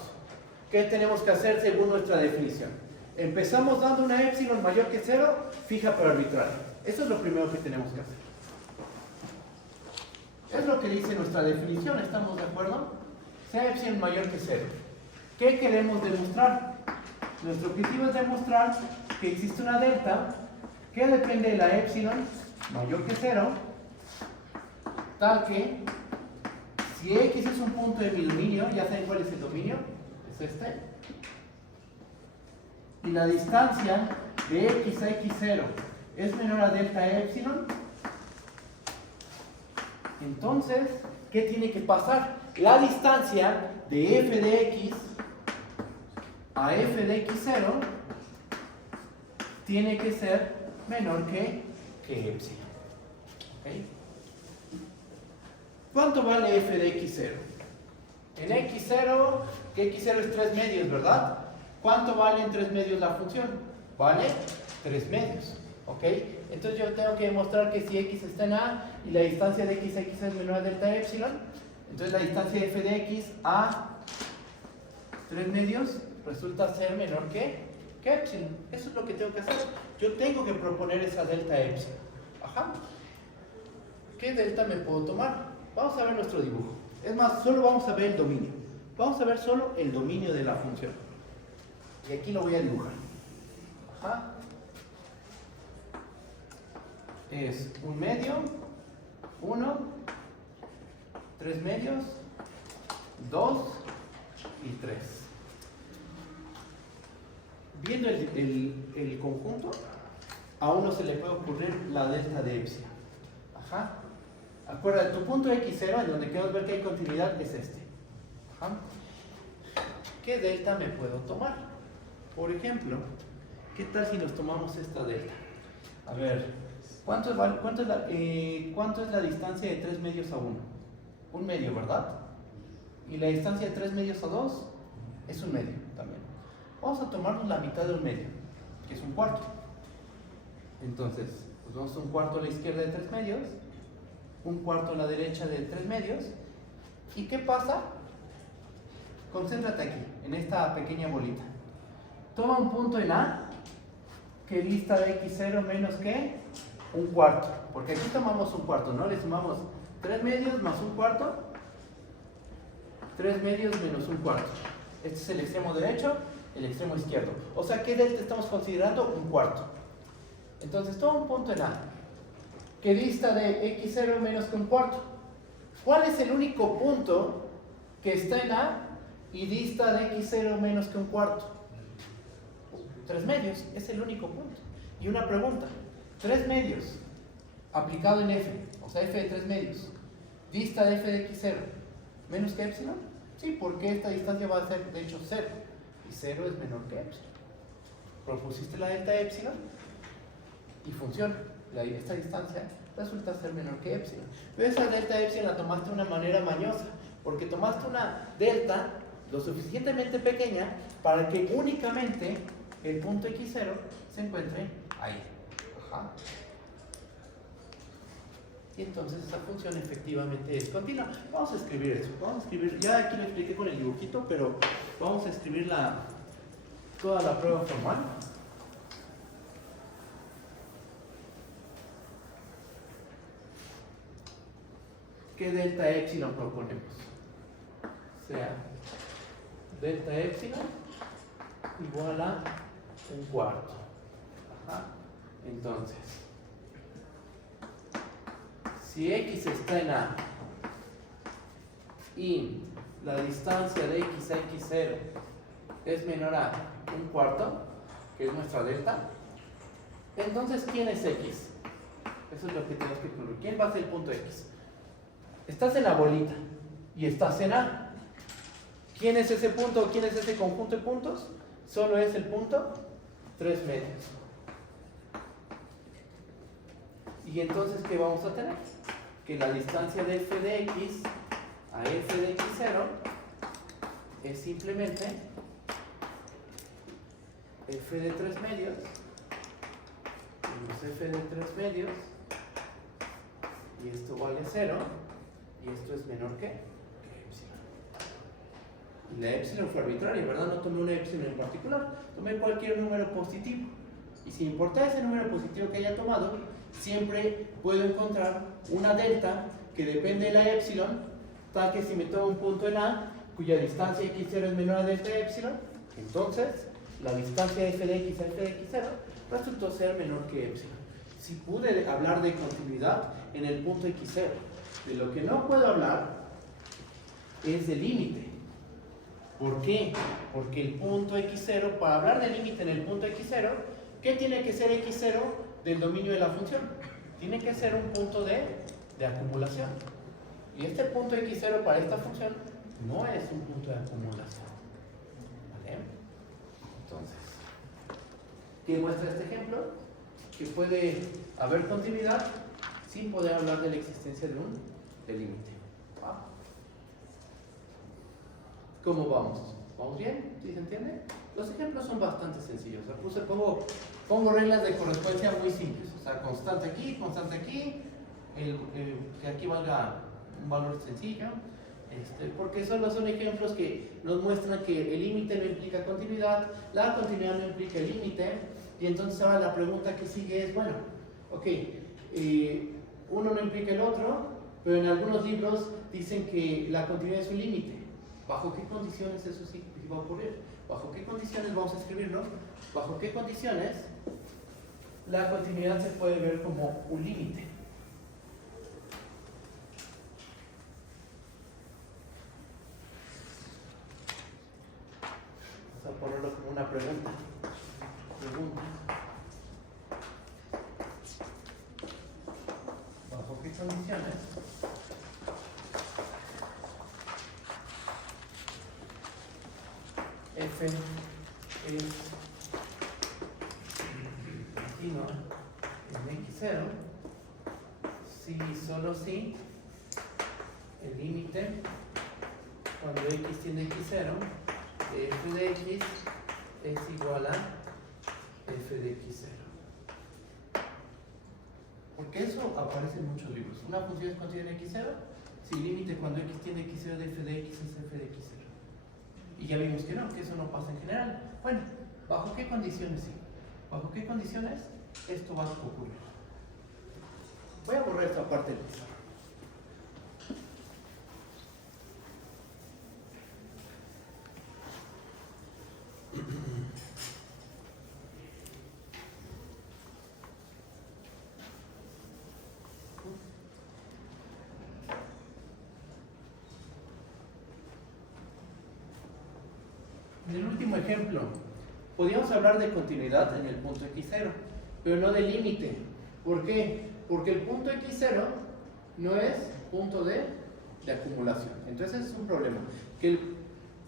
¿Qué tenemos que hacer según nuestra definición? Empezamos dando una epsilon mayor que 0, fija pero arbitraria. Eso es lo primero que tenemos que hacer. Es lo que dice nuestra definición, ¿estamos de acuerdo? Sea epsilon mayor que 0. ¿Qué queremos demostrar? Nuestro objetivo es demostrar que existe una delta que depende de la epsilon mayor que 0, tal que si x es un punto de mi dominio, ya saben cuál es el dominio, es este, y la distancia de x a x0 es menor a delta epsilon, entonces, ¿qué tiene que pasar? La distancia de f de x a f de x0 tiene que ser menor que epsilon. ¿Okay? ¿Cuánto vale f de x0? En x0, que x0 es 3 medios, ¿verdad? ¿Cuánto vale en 3 medios la función? Vale 3 medios. ¿Ok? Entonces yo tengo que demostrar que si x está en A y la distancia de x a x es menor a delta epsilon, entonces la distancia de f de x a 3 medios resulta ser menor que epsilon. Eso es lo que tengo que hacer. Yo tengo que proponer esa delta epsilon. Ajá. ¿Qué delta me puedo tomar? Vamos a ver nuestro dibujo. Es más, solo vamos a ver el dominio. Vamos a ver solo el dominio de la función. Y aquí lo voy a dibujar. Ajá. Es un medio, 1, 3 medios, 2 y 3. Viendo el conjunto, a uno se le puede ocurrir la delta de epsilon. Ajá. Acuérdate, tu punto x0, en donde queremos ver que hay continuidad, es este. Ajá. ¿Qué delta me puedo tomar? Por ejemplo, ¿qué tal si nos tomamos esta delta? A ver, ¿cuánto es la distancia de 3 medios a 1? Un medio, ¿verdad? ¿Y la distancia de 3 medios a 2? es un medio también. Vamos a tomarnos la mitad de un medio, que es un cuarto. Entonces, pues vamos a un cuarto a la izquierda de 3 medios, un cuarto a la derecha de 3 medios. ¿Y qué pasa? Concéntrate aquí, en esta pequeña bolita. Toma un punto en A que dista de x0 menos que un cuarto. Porque aquí tomamos un cuarto, ¿no? Le sumamos 3 medios más un cuarto. 3 medios menos un cuarto. Este es el extremo derecho, el extremo izquierdo. O sea, ¿qué delta estamos considerando? Un cuarto. Entonces, toma un punto en A que dista de x0 menos que un cuarto. ¿Cuál es el único punto que está en A y dista de x0 menos que un cuarto? 3 medios, es el único punto. Y una pregunta, 3 medios aplicado en f, o sea f de 3 medios, dista de f de x0 menos que epsilon. Sí, porque esta distancia va a ser de hecho 0 y 0 es menor que epsilon. Propusiste la delta epsilon y funciona. Esta distancia resulta ser menor que epsilon. Pero esa delta epsilon la tomaste de una manera mañosa, porque tomaste una delta lo suficientemente pequeña para que únicamente el punto x0 se encuentre ahí. Ajá. Y entonces esa función efectivamente es continua. Vamos a escribir eso. Vamos a escribir, ya aquí lo expliqué con el dibujito, pero vamos a escribir toda la prueba formal. ¿Qué delta epsilon proponemos? O sea, delta epsilon igual a un cuarto. Ajá. Entonces, si x está en A y la distancia de x a x0 es menor a un cuarto, que es nuestra delta, entonces ¿quién es x? Eso es lo que tenemos que concluir. ¿Quién va a ser el punto x? Estás en la bolita y estás en A. ¿Quién es ese punto o quién es ese conjunto de puntos? Solo es el punto 3 medios. Y entonces, ¿qué vamos a tener? Que la distancia de f de x a f de x0 es simplemente f de 3 medios menos f de 3 medios, y esto vale 0, y esto es menor que epsilon. Y la epsilon fue arbitraria, ¿verdad? No tomé una epsilon en particular, tomé cualquier número positivo. Y sin importar ese número positivo que haya tomado, siempre puedo encontrar una delta que depende de la epsilon, tal que si me tomo un punto en A, cuya distancia x0 es menor a delta epsilon, entonces la distancia f de x a f de x0 resultó ser menor que epsilon. Si pude hablar de continuidad en el punto x0, de lo que no puedo hablar es de límite. ¿Por qué? Porque el punto x0, para hablar de límite en el punto x0, ¿qué tiene que ser x0 del dominio de la función? Tiene que ser un punto de acumulación. Y este punto x0 para esta función no es un punto de acumulación. ¿Vale? Entonces, ¿qué muestra este ejemplo? Que puede haber continuidad sin poder hablar de la existencia de un límite. ¿Va? ¿Cómo vamos? ¿Vamos bien? ¿Sí se entiende? Los ejemplos son bastante sencillos. O sea, pongo reglas de correspondencia muy simples. O sea, constante aquí, que aquí valga un valor sencillo. Porque solo son ejemplos que nos muestran que el límite no implica continuidad, la continuidad no implica el límite, y entonces ahora la pregunta que sigue es, bueno, ok, uno no implica el otro, pero en algunos libros dicen que la continuidad es un límite. ¿Bajo qué condiciones eso sí va a ocurrir? ¿Bajo qué condiciones vamos a escribirlo? ¿Bajo qué condiciones la continuidad se puede ver como un límite? Vamos a ponerlo como una pregunta. ¿Bajo qué condiciones f es continuo en x0 si solo si el límite cuando x tiende a x0 f de x es igual a f de x0. Porque eso aparece en muchos libros. Una función es contiene x0 sin límite cuando x tiene x0 de f de x es f de x0. Y ya vimos que no, que eso no pasa en general. Bueno, ¿bajo qué condiciones sí? ¿Bajo qué condiciones esto va a ocurrir? Voy a borrar esta parte del pizarro. En el último ejemplo, podríamos hablar de continuidad en el punto x0, pero no de límite. ¿Por qué? Porque el punto x0 no es punto de acumulación. Entonces es un problema.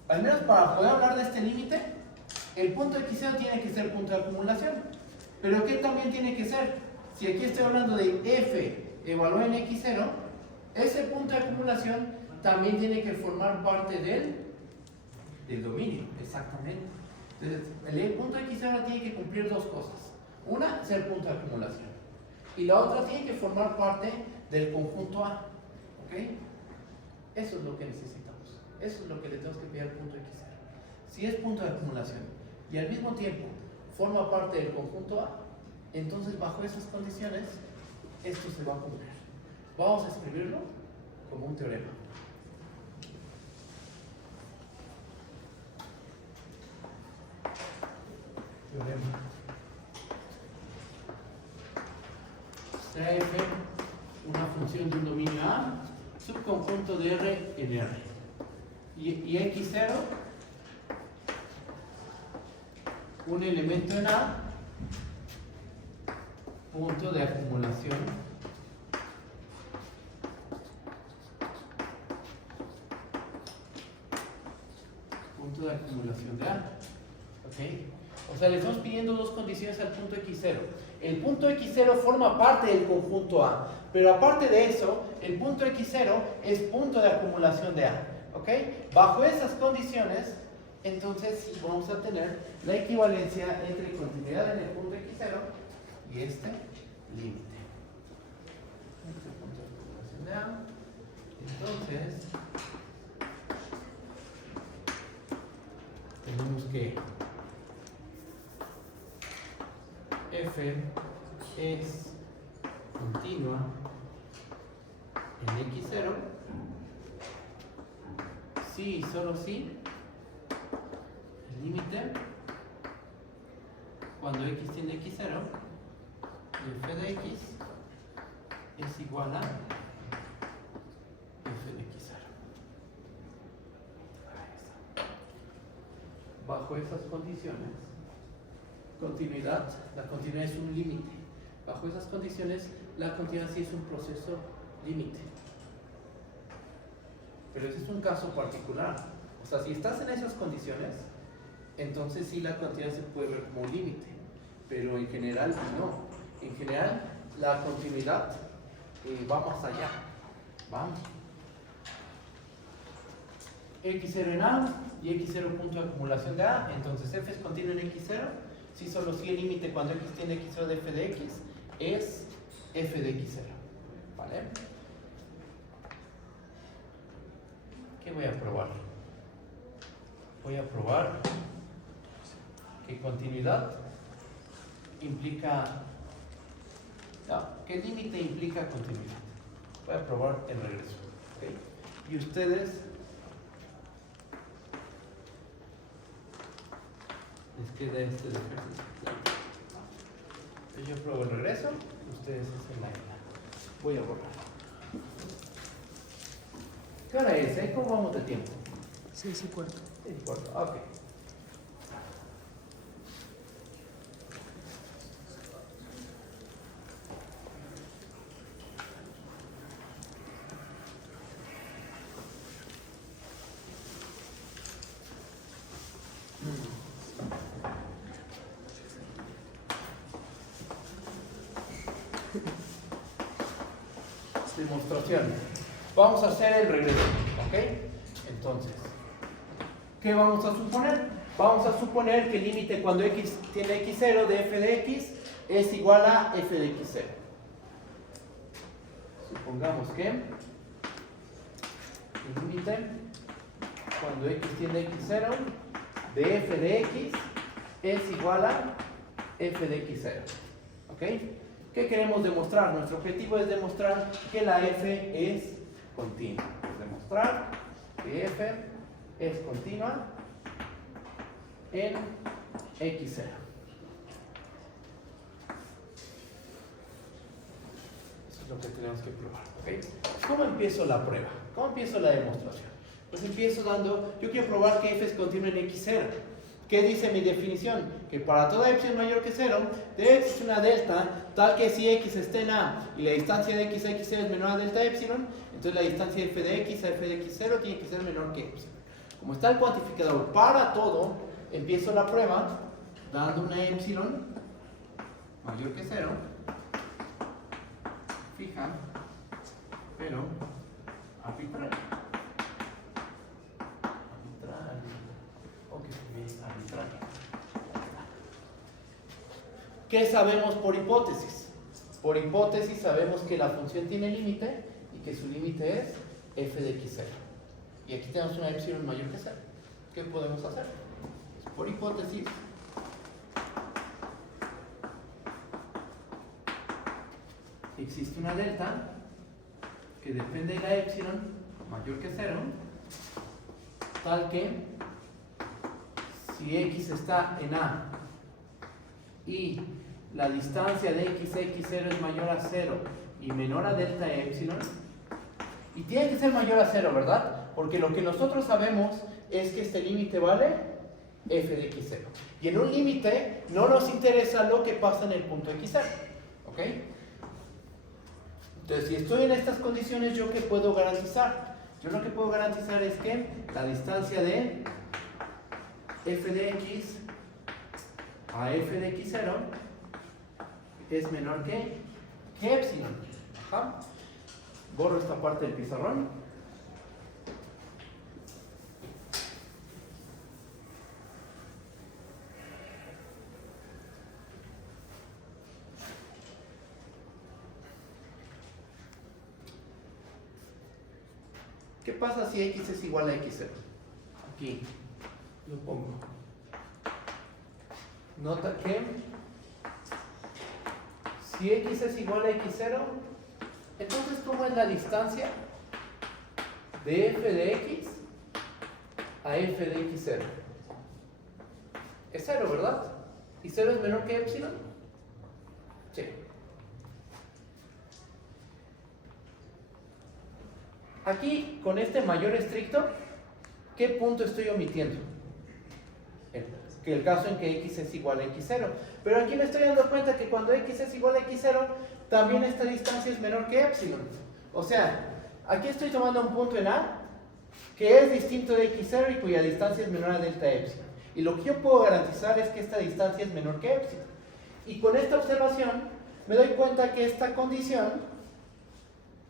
Al menos para poder hablar de este límite, el punto x0 tiene que ser punto de acumulación. Pero ¿qué también tiene que ser? Si aquí estoy hablando de f evaluado en x0, ese punto de acumulación también tiene que formar parte del dominio, exactamente. Entonces, el punto x0 tiene que cumplir dos cosas. Una, ser punto de acumulación. Y la otra tiene que formar parte del conjunto A. ¿Ok? Eso es lo que necesitamos. Eso es lo que le tenemos que pedir al punto x0. Si es punto de acumulación y al mismo tiempo forma parte del conjunto A, entonces bajo esas condiciones, esto se va a cumplir. Vamos a escribirlo como un teorema. Teorema. Sea f una función de un dominio A, subconjunto de R en R. Y x0, un elemento en A, punto de acumulación de A. ¿Ok? O sea, le estamos pidiendo dos condiciones al punto x0. El punto x0 forma parte del conjunto A, pero aparte de eso, el punto x0 es punto de acumulación de A. ¿Ok? Bajo esas condiciones, entonces sí vamos a tener la equivalencia entre continuidad en el punto x0 y este límite. Este punto de acumulación de A. Entonces, tenemos que f es continua en x0 si y solo si el límite cuando x tiene x0 y f de x es igual a f de x0. Bajo esas condiciones, la continuidad es un límite. Bajo esas condiciones, la continuidad sí es un proceso límite. Pero ese es un caso particular. O sea, si estás en esas condiciones, entonces sí la continuidad se puede ver como un límite. Pero en general no. En general, la continuidad va más allá. Vamos. x0 en A y x0 punto de acumulación de A. Entonces f es continuo en x0. Si solo si el límite cuando x tiene x0 de f de x es f de x0. ¿Vale? ¿Qué voy a probar? Voy a probar que continuidad implica... No, que límite implica continuidad. Voy a probar el regreso. ¿Okay? Y ustedes... les queda este de ejercicio. Yo pruebo el regreso, ustedes hacen la isla. Voy a borrar. ¿Qué hora es? ¿Cómo vamos de tiempo? 6:15. 6:15, ok. Demostración. Vamos a hacer el regreso, ¿ok? Entonces, ¿qué vamos a suponer? Vamos a suponer que el límite cuando x tiene x0 de f de x es igual a f de x0. Supongamos que el límite cuando x tiene x0 de f de x es igual a f de x0. ¿Ok? ¿Qué queremos demostrar? Nuestro objetivo es demostrar que la f es continua. Es demostrar que f es continua en x0. Eso es lo que tenemos que probar. ¿Okay? ¿Cómo empiezo la prueba? ¿Cómo empiezo la demostración? Pues empiezo dando, yo quiero probar que f es continua en x0. ¿Qué dice mi definición? Que para toda epsilon mayor que 0, debe existir una delta tal que si x está en a y la distancia de x a x0 es menor a delta epsilon, entonces la distancia de f de x a f de x0 tiene que ser menor que epsilon. Como está el cuantificador para todo, empiezo la prueba dando una epsilon mayor que 0, fija, pero arbitraria. Arbitraria. ¿Qué sabemos por hipótesis? Por hipótesis sabemos que la función tiene límite y que su límite es f de x0. Y aquí tenemos una epsilon mayor que 0. ¿Qué podemos hacer? Por hipótesis, existe una delta que depende de la epsilon mayor que 0, tal que si x está en a y la distancia de x a x0 es mayor a 0 y menor a delta epsilon, y tiene que ser mayor a 0, ¿verdad? Porque lo que nosotros sabemos es que este límite vale f de x0. Y en un límite no nos interesa lo que pasa en el punto x0. ¿Ok? Entonces, si estoy en estas condiciones, ¿yo qué puedo garantizar? Yo lo que puedo garantizar es que la distancia de f de x a f de x0 es menor que epsilon. Ajá. Borro esta parte del pizarrón. ¿Qué pasa si x es igual a x0? Aquí lo pongo. Nota que si x es igual a x0, entonces ¿cómo es la distancia de f de x a f de x0? Es 0, ¿verdad? ¿Y 0 es menor que epsilon? Sí. Aquí, con este mayor estricto, ¿qué punto estoy omitiendo? Que el caso en que x es igual a x0. Pero aquí me estoy dando cuenta que cuando x es igual a x0, también esta distancia es menor que epsilon. O sea, aquí estoy tomando un punto en a que es distinto de x0 y cuya distancia es menor a delta epsilon. Y lo que yo puedo garantizar es que esta distancia es menor que epsilon. Y con esta observación me doy cuenta que esta condición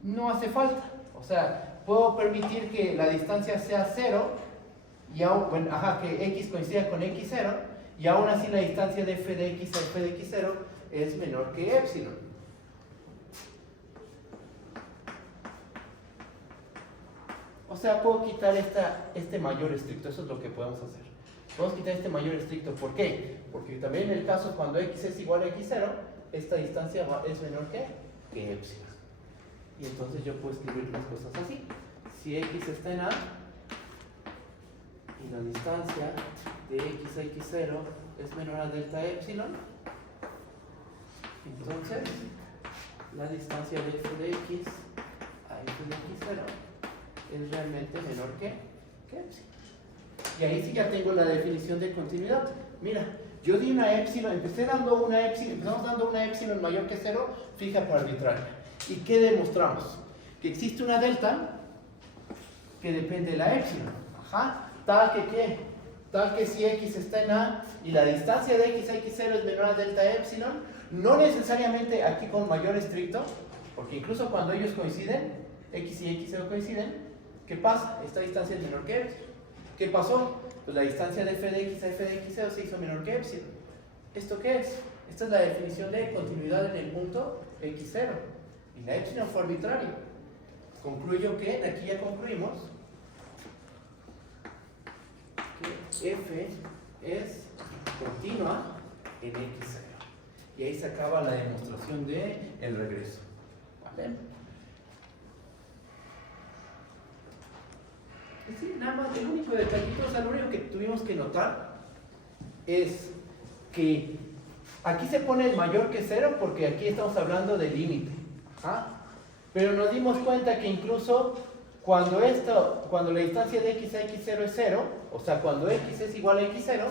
no hace falta. O sea, puedo permitir que la distancia sea 0 y aún, bueno, que x coincida con x0 y aún así la distancia de f de x a f de x0 es menor que epsilon. O sea, puedo quitar este mayor estricto. Eso es lo que podemos hacer. Podemos quitar este mayor estricto. ¿Por qué? Porque también en el caso cuando x es igual a x0, esta distancia es menor que epsilon. Y entonces yo puedo escribir las cosas así. Si x está en a y la distancia de x a x0 es menor a delta epsilon, entonces la distancia de f de x a f de x0 es realmente menor que epsilon. Y ahí sí ya tengo la definición de continuidad. Mira, yo di una epsilon, empezamos dando una epsilon mayor que 0, fija por arbitraria. ¿Y qué demostramos? Que existe una delta que depende de la epsilon. Tal que si x está en a y la distancia de x a x0 es menor a delta epsilon, no necesariamente aquí con mayor estricto, porque incluso cuando ellos coinciden, x y x0 coinciden, ¿qué pasa? Esta distancia es menor que epsilon. ¿Qué pasó? Pues la distancia de f de x a f de x0 se hizo menor que epsilon. ¿Esto qué es? Esta es la definición de continuidad en el punto x0. Y la epsilon fue arbitraria. Concluyo que, aquí ya concluimos, que f es continua en x0. Y ahí se acaba la demostración de el regreso. ¿Vale? Sí, nada más, el único detallito, o sea, lo único que tuvimos que notar es que aquí se pone el mayor que 0 porque aquí estamos hablando de límite. Pero nos dimos cuenta que incluso cuando la distancia de x a x0 es 0, o sea, cuando x es igual a x0,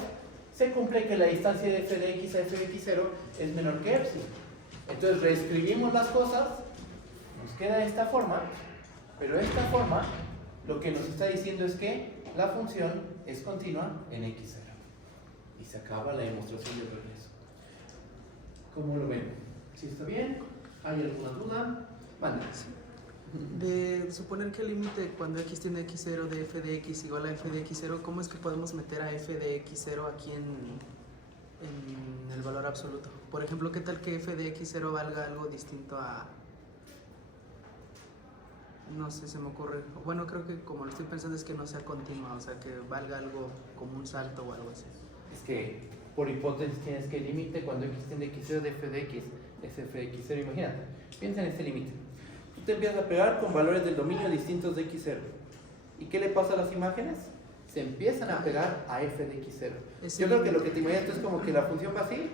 se cumple que la distancia de f de x a f de x0 es menor que epsilon. Entonces reescribimos las cosas, nos queda de esta forma, pero esta forma lo que nos está diciendo es que la función es continua en x0. Y se acaba la demostración del regreso. ¿Cómo lo ven? ¿Sí está bien? ¿Hay alguna duda? Vale. De suponer que el límite cuando x tiende a x0 de f de x igual a f de x0, ¿cómo es que podemos meter a f de x0 aquí en el valor absoluto? Por ejemplo, ¿qué tal que f de x0 valga algo distinto a... No sé, se me ocurre. Bueno, creo que como lo estoy pensando es que no sea continua, o sea, que valga algo como un salto o algo así. Es que por hipótesis tienes que el límite cuando x tiende a x0 de f de x es f de x0. Imagínate, piensa en este límite. Tú te empiezas a pegar con valores del dominio distintos de x0. ¿Y qué le pasa a las imágenes? Se empiezan a pegar a f de x0. Yo creo que lo que te imaginas es como que la función va así,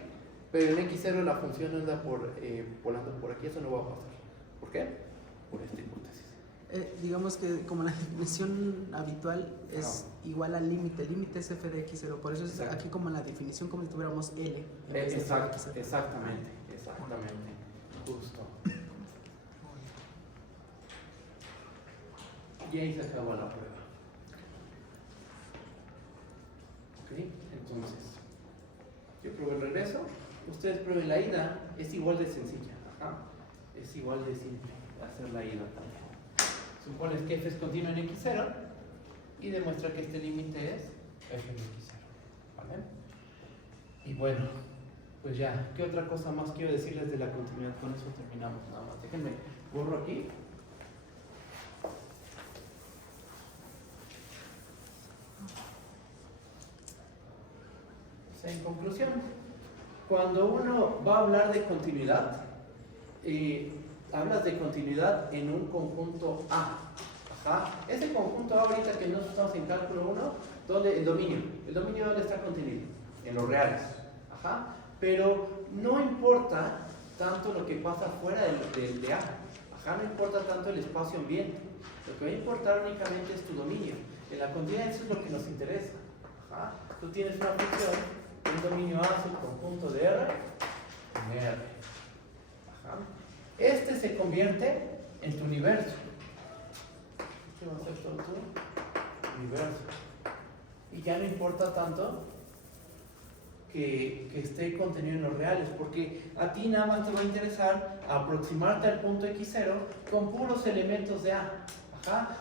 pero en x0 la función anda volando por aquí. Eso no va a pasar. ¿Por qué? Por esta hipótesis. Digamos que como la definición habitual es igual al límite, el límite es f de x0, por eso es aquí como la definición como si tuviéramos L. Exactamente, justo. Y ahí se acabó la prueba. Ok, entonces, yo pruebo el regreso, ustedes prueben la ida, es igual de sencilla, es igual de simple hacer la ida también. Supones que f es continuo en x0 y demuestra que este límite es f de x0. ¿Vale? Y bueno, pues ya, ¿qué otra cosa más quiero decirles de la continuidad? Con eso terminamos nada más. Déjenme, borro aquí. O sea, en conclusión, cuando uno va a hablar de continuidad, hablas de continuidad en un conjunto A. Ese conjunto A ahorita que nosotros estamos en cálculo 1, ¿dónde? El dominio. ¿El dominio dónde está contenido? En los reales. Pero no importa tanto lo que pasa fuera de A. No importa tanto el espacio ambiente. Lo que va a importar únicamente es tu dominio. En la continuidad eso es lo que nos interesa. Tú tienes una función, un dominio A, subconjunto de R en R. Este se convierte en tu universo. ¿Qué va a ser todo tu universo? Y ya no importa tanto que esté contenido en los reales, porque a ti nada más te va a interesar aproximarte al punto x0 con puros elementos de A.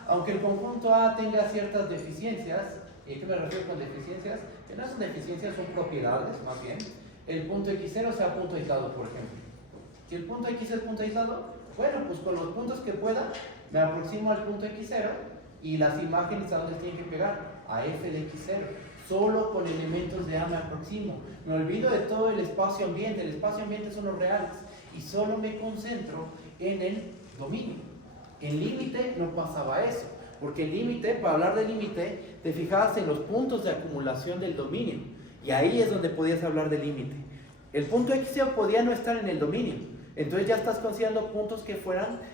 Aunque el conjunto A tenga ciertas deficiencias, ¿y a qué me refiero con deficiencias? Que no son deficiencias, son propiedades, más bien. El punto x0 sea punto aislado, por ejemplo. Si el punto x es punto aislado, bueno, pues con los puntos que pueda, me aproximo al punto x0 y las imágenes a dónde tienen que pegar, a f de x0. Solo con elementos de A me aproximo. Me olvido de todo el espacio ambiente. El espacio ambiente son los reales. Y solo me concentro en el dominio. En límite no pasaba eso. Porque en límite, para hablar de límite, te fijabas en los puntos de acumulación del dominio. Y ahí es donde podías hablar de límite. El punto x0 podía no estar en el dominio. Entonces ya estás considerando puntos que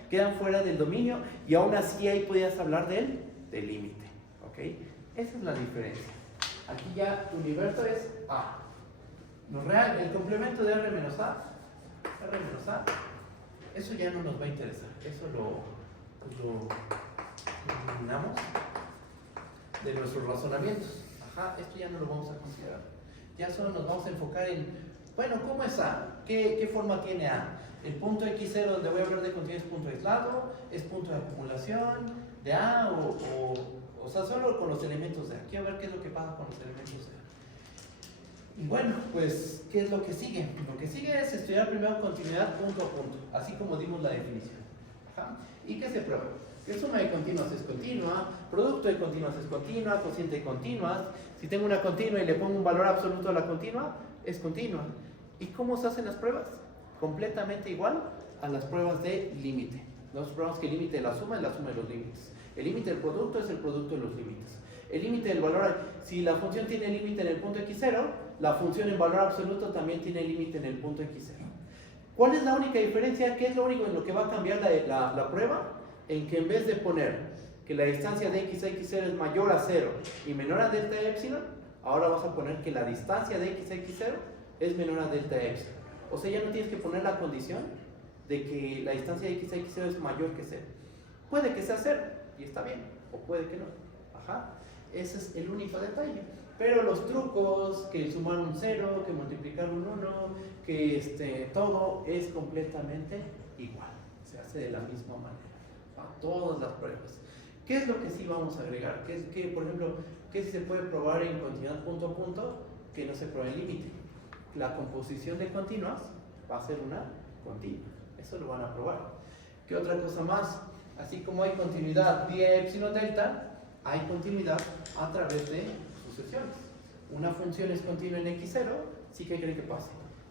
quedan fuera del dominio. Y aún así ahí podías hablar del límite. ¿Ok? Esa es la diferencia. Aquí ya tu universo es A. El complemento de R menos A, eso ya no nos va a interesar. Eso lo eliminamos de nuestros razonamientos. Esto ya no lo vamos a considerar. Ya solo nos vamos a enfocar en, bueno, ¿cómo es A? ¿Qué forma tiene A? El punto x0 donde voy a hablar de continuidad es punto aislado, es punto de acumulación de A o O sea, solo con los elementos de A. Quiero ver qué es lo que pasa con los elementos de A. Y bueno, pues, ¿qué es lo que sigue? Lo que sigue es estudiar primero continuidad punto a punto, así como dimos la definición. Ajá. ¿Y qué se prueba? Que suma de continuas es continua, producto de continuas es continua, cociente de continuas. Si tengo una continua y le pongo un valor absoluto a la continua, es continua. ¿Y cómo se hacen las pruebas? Completamente igual a las pruebas de límite. Nosotros probamos que el límite de la suma es la suma de los límites. El límite del producto es el producto de los límites. El límite del valor, si la función tiene límite en el punto x0, la función en valor absoluto también tiene límite en el punto x0. ¿Cuál es la única diferencia? ¿Qué es lo único en lo que va a cambiar la prueba? En que en vez de poner que la distancia de x a x0 es mayor a 0 y menor a delta de epsilon, ahora vas a poner que la distancia de x a x0 es menor a delta de epsilon. O sea, ya no tienes que poner la condición de que la distancia de x a x0 es mayor que 0. Puede que sea 0 y está bien, o puede que no. Ajá. Ese es el único detalle. Pero los trucos, que sumar un 0, que multiplicar un 1, que todo es completamente igual. Se hace de la misma manera. A todas las pruebas. ¿Qué es lo que sí vamos a agregar? Por ejemplo, ¿qué sí se puede probar en continuidad punto a punto que no se prueba en límite? La composición de continuas va a ser una continua. Eso lo van a probar. ¿Qué otra cosa más? Así como hay continuidad vía epsilon delta, hay continuidad a través de sucesiones. Una función es continua en x0, sí que creen que pase.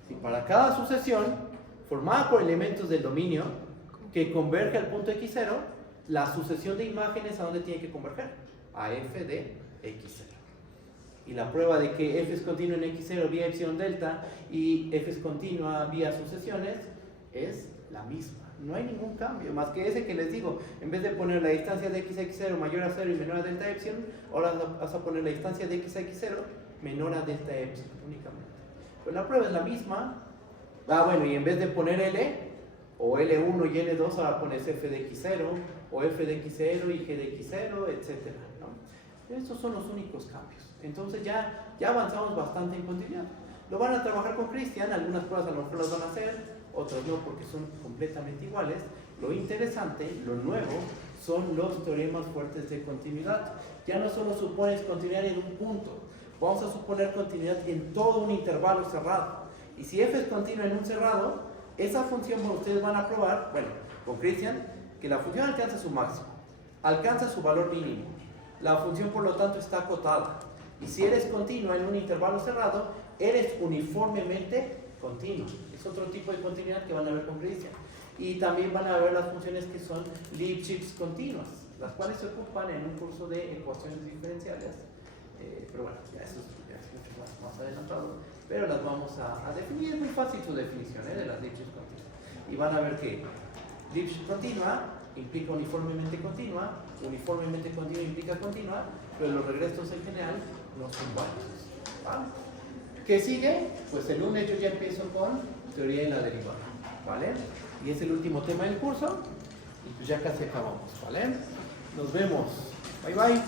Si para cada sucesión formada por elementos del dominio que converge al punto x0, la sucesión de imágenes ¿a dónde tiene que converger? A f de x0. Y la prueba de que f es continua en x0 vía epsilon delta y f es continua vía sucesiones es la misma. No hay ningún cambio, más que ese que les digo. En vez de poner la distancia de x a x0 mayor a 0 y menor a delta epsilon, ahora vas a poner la distancia de x a x0 menor a delta epsilon únicamente. Pues la prueba es la misma. Bueno, y en vez de poner L, o L1 y L2, ahora pones f de x0, o f de x0 y g de x0, etc. ¿no? Esos son los únicos cambios. Entonces ya avanzamos bastante en continuidad. Lo van a trabajar con Cristian, algunas pruebas a lo mejor las van a hacer, otras no porque son completamente iguales. Lo interesante, lo nuevo, son los teoremas fuertes de continuidad. Ya no solo supones continuidad en un punto, vamos a suponer continuidad en todo un intervalo cerrado. Y si f es continua en un cerrado, esa función ustedes van a probar, bueno, con Cristian, que la función alcanza su máximo, alcanza su valor mínimo. La función, por lo tanto, está acotada. Y si eres continua en un intervalo cerrado, eres uniformemente continuo. Es otro tipo de continuidad que van a ver con Cristian. Y también van a ver las funciones que son Lipschitz continuas, las cuales se ocupan en un curso de ecuaciones diferenciales. Pero bueno, ya eso es mucho más adelantado. Pero las vamos a definir. Es muy fácil su definición de las Lipschitz continuas. Y van a ver que Lipschitz continua implica uniformemente continua implica continua, pero los regresos en general no son válidos. ¿Vale? ¿Qué sigue? Pues el lunes yo ya empiezo con teoría de la derivada, ¿vale? Y es el último tema del curso y pues ya casi acabamos, ¿vale? Nos vemos. Bye bye.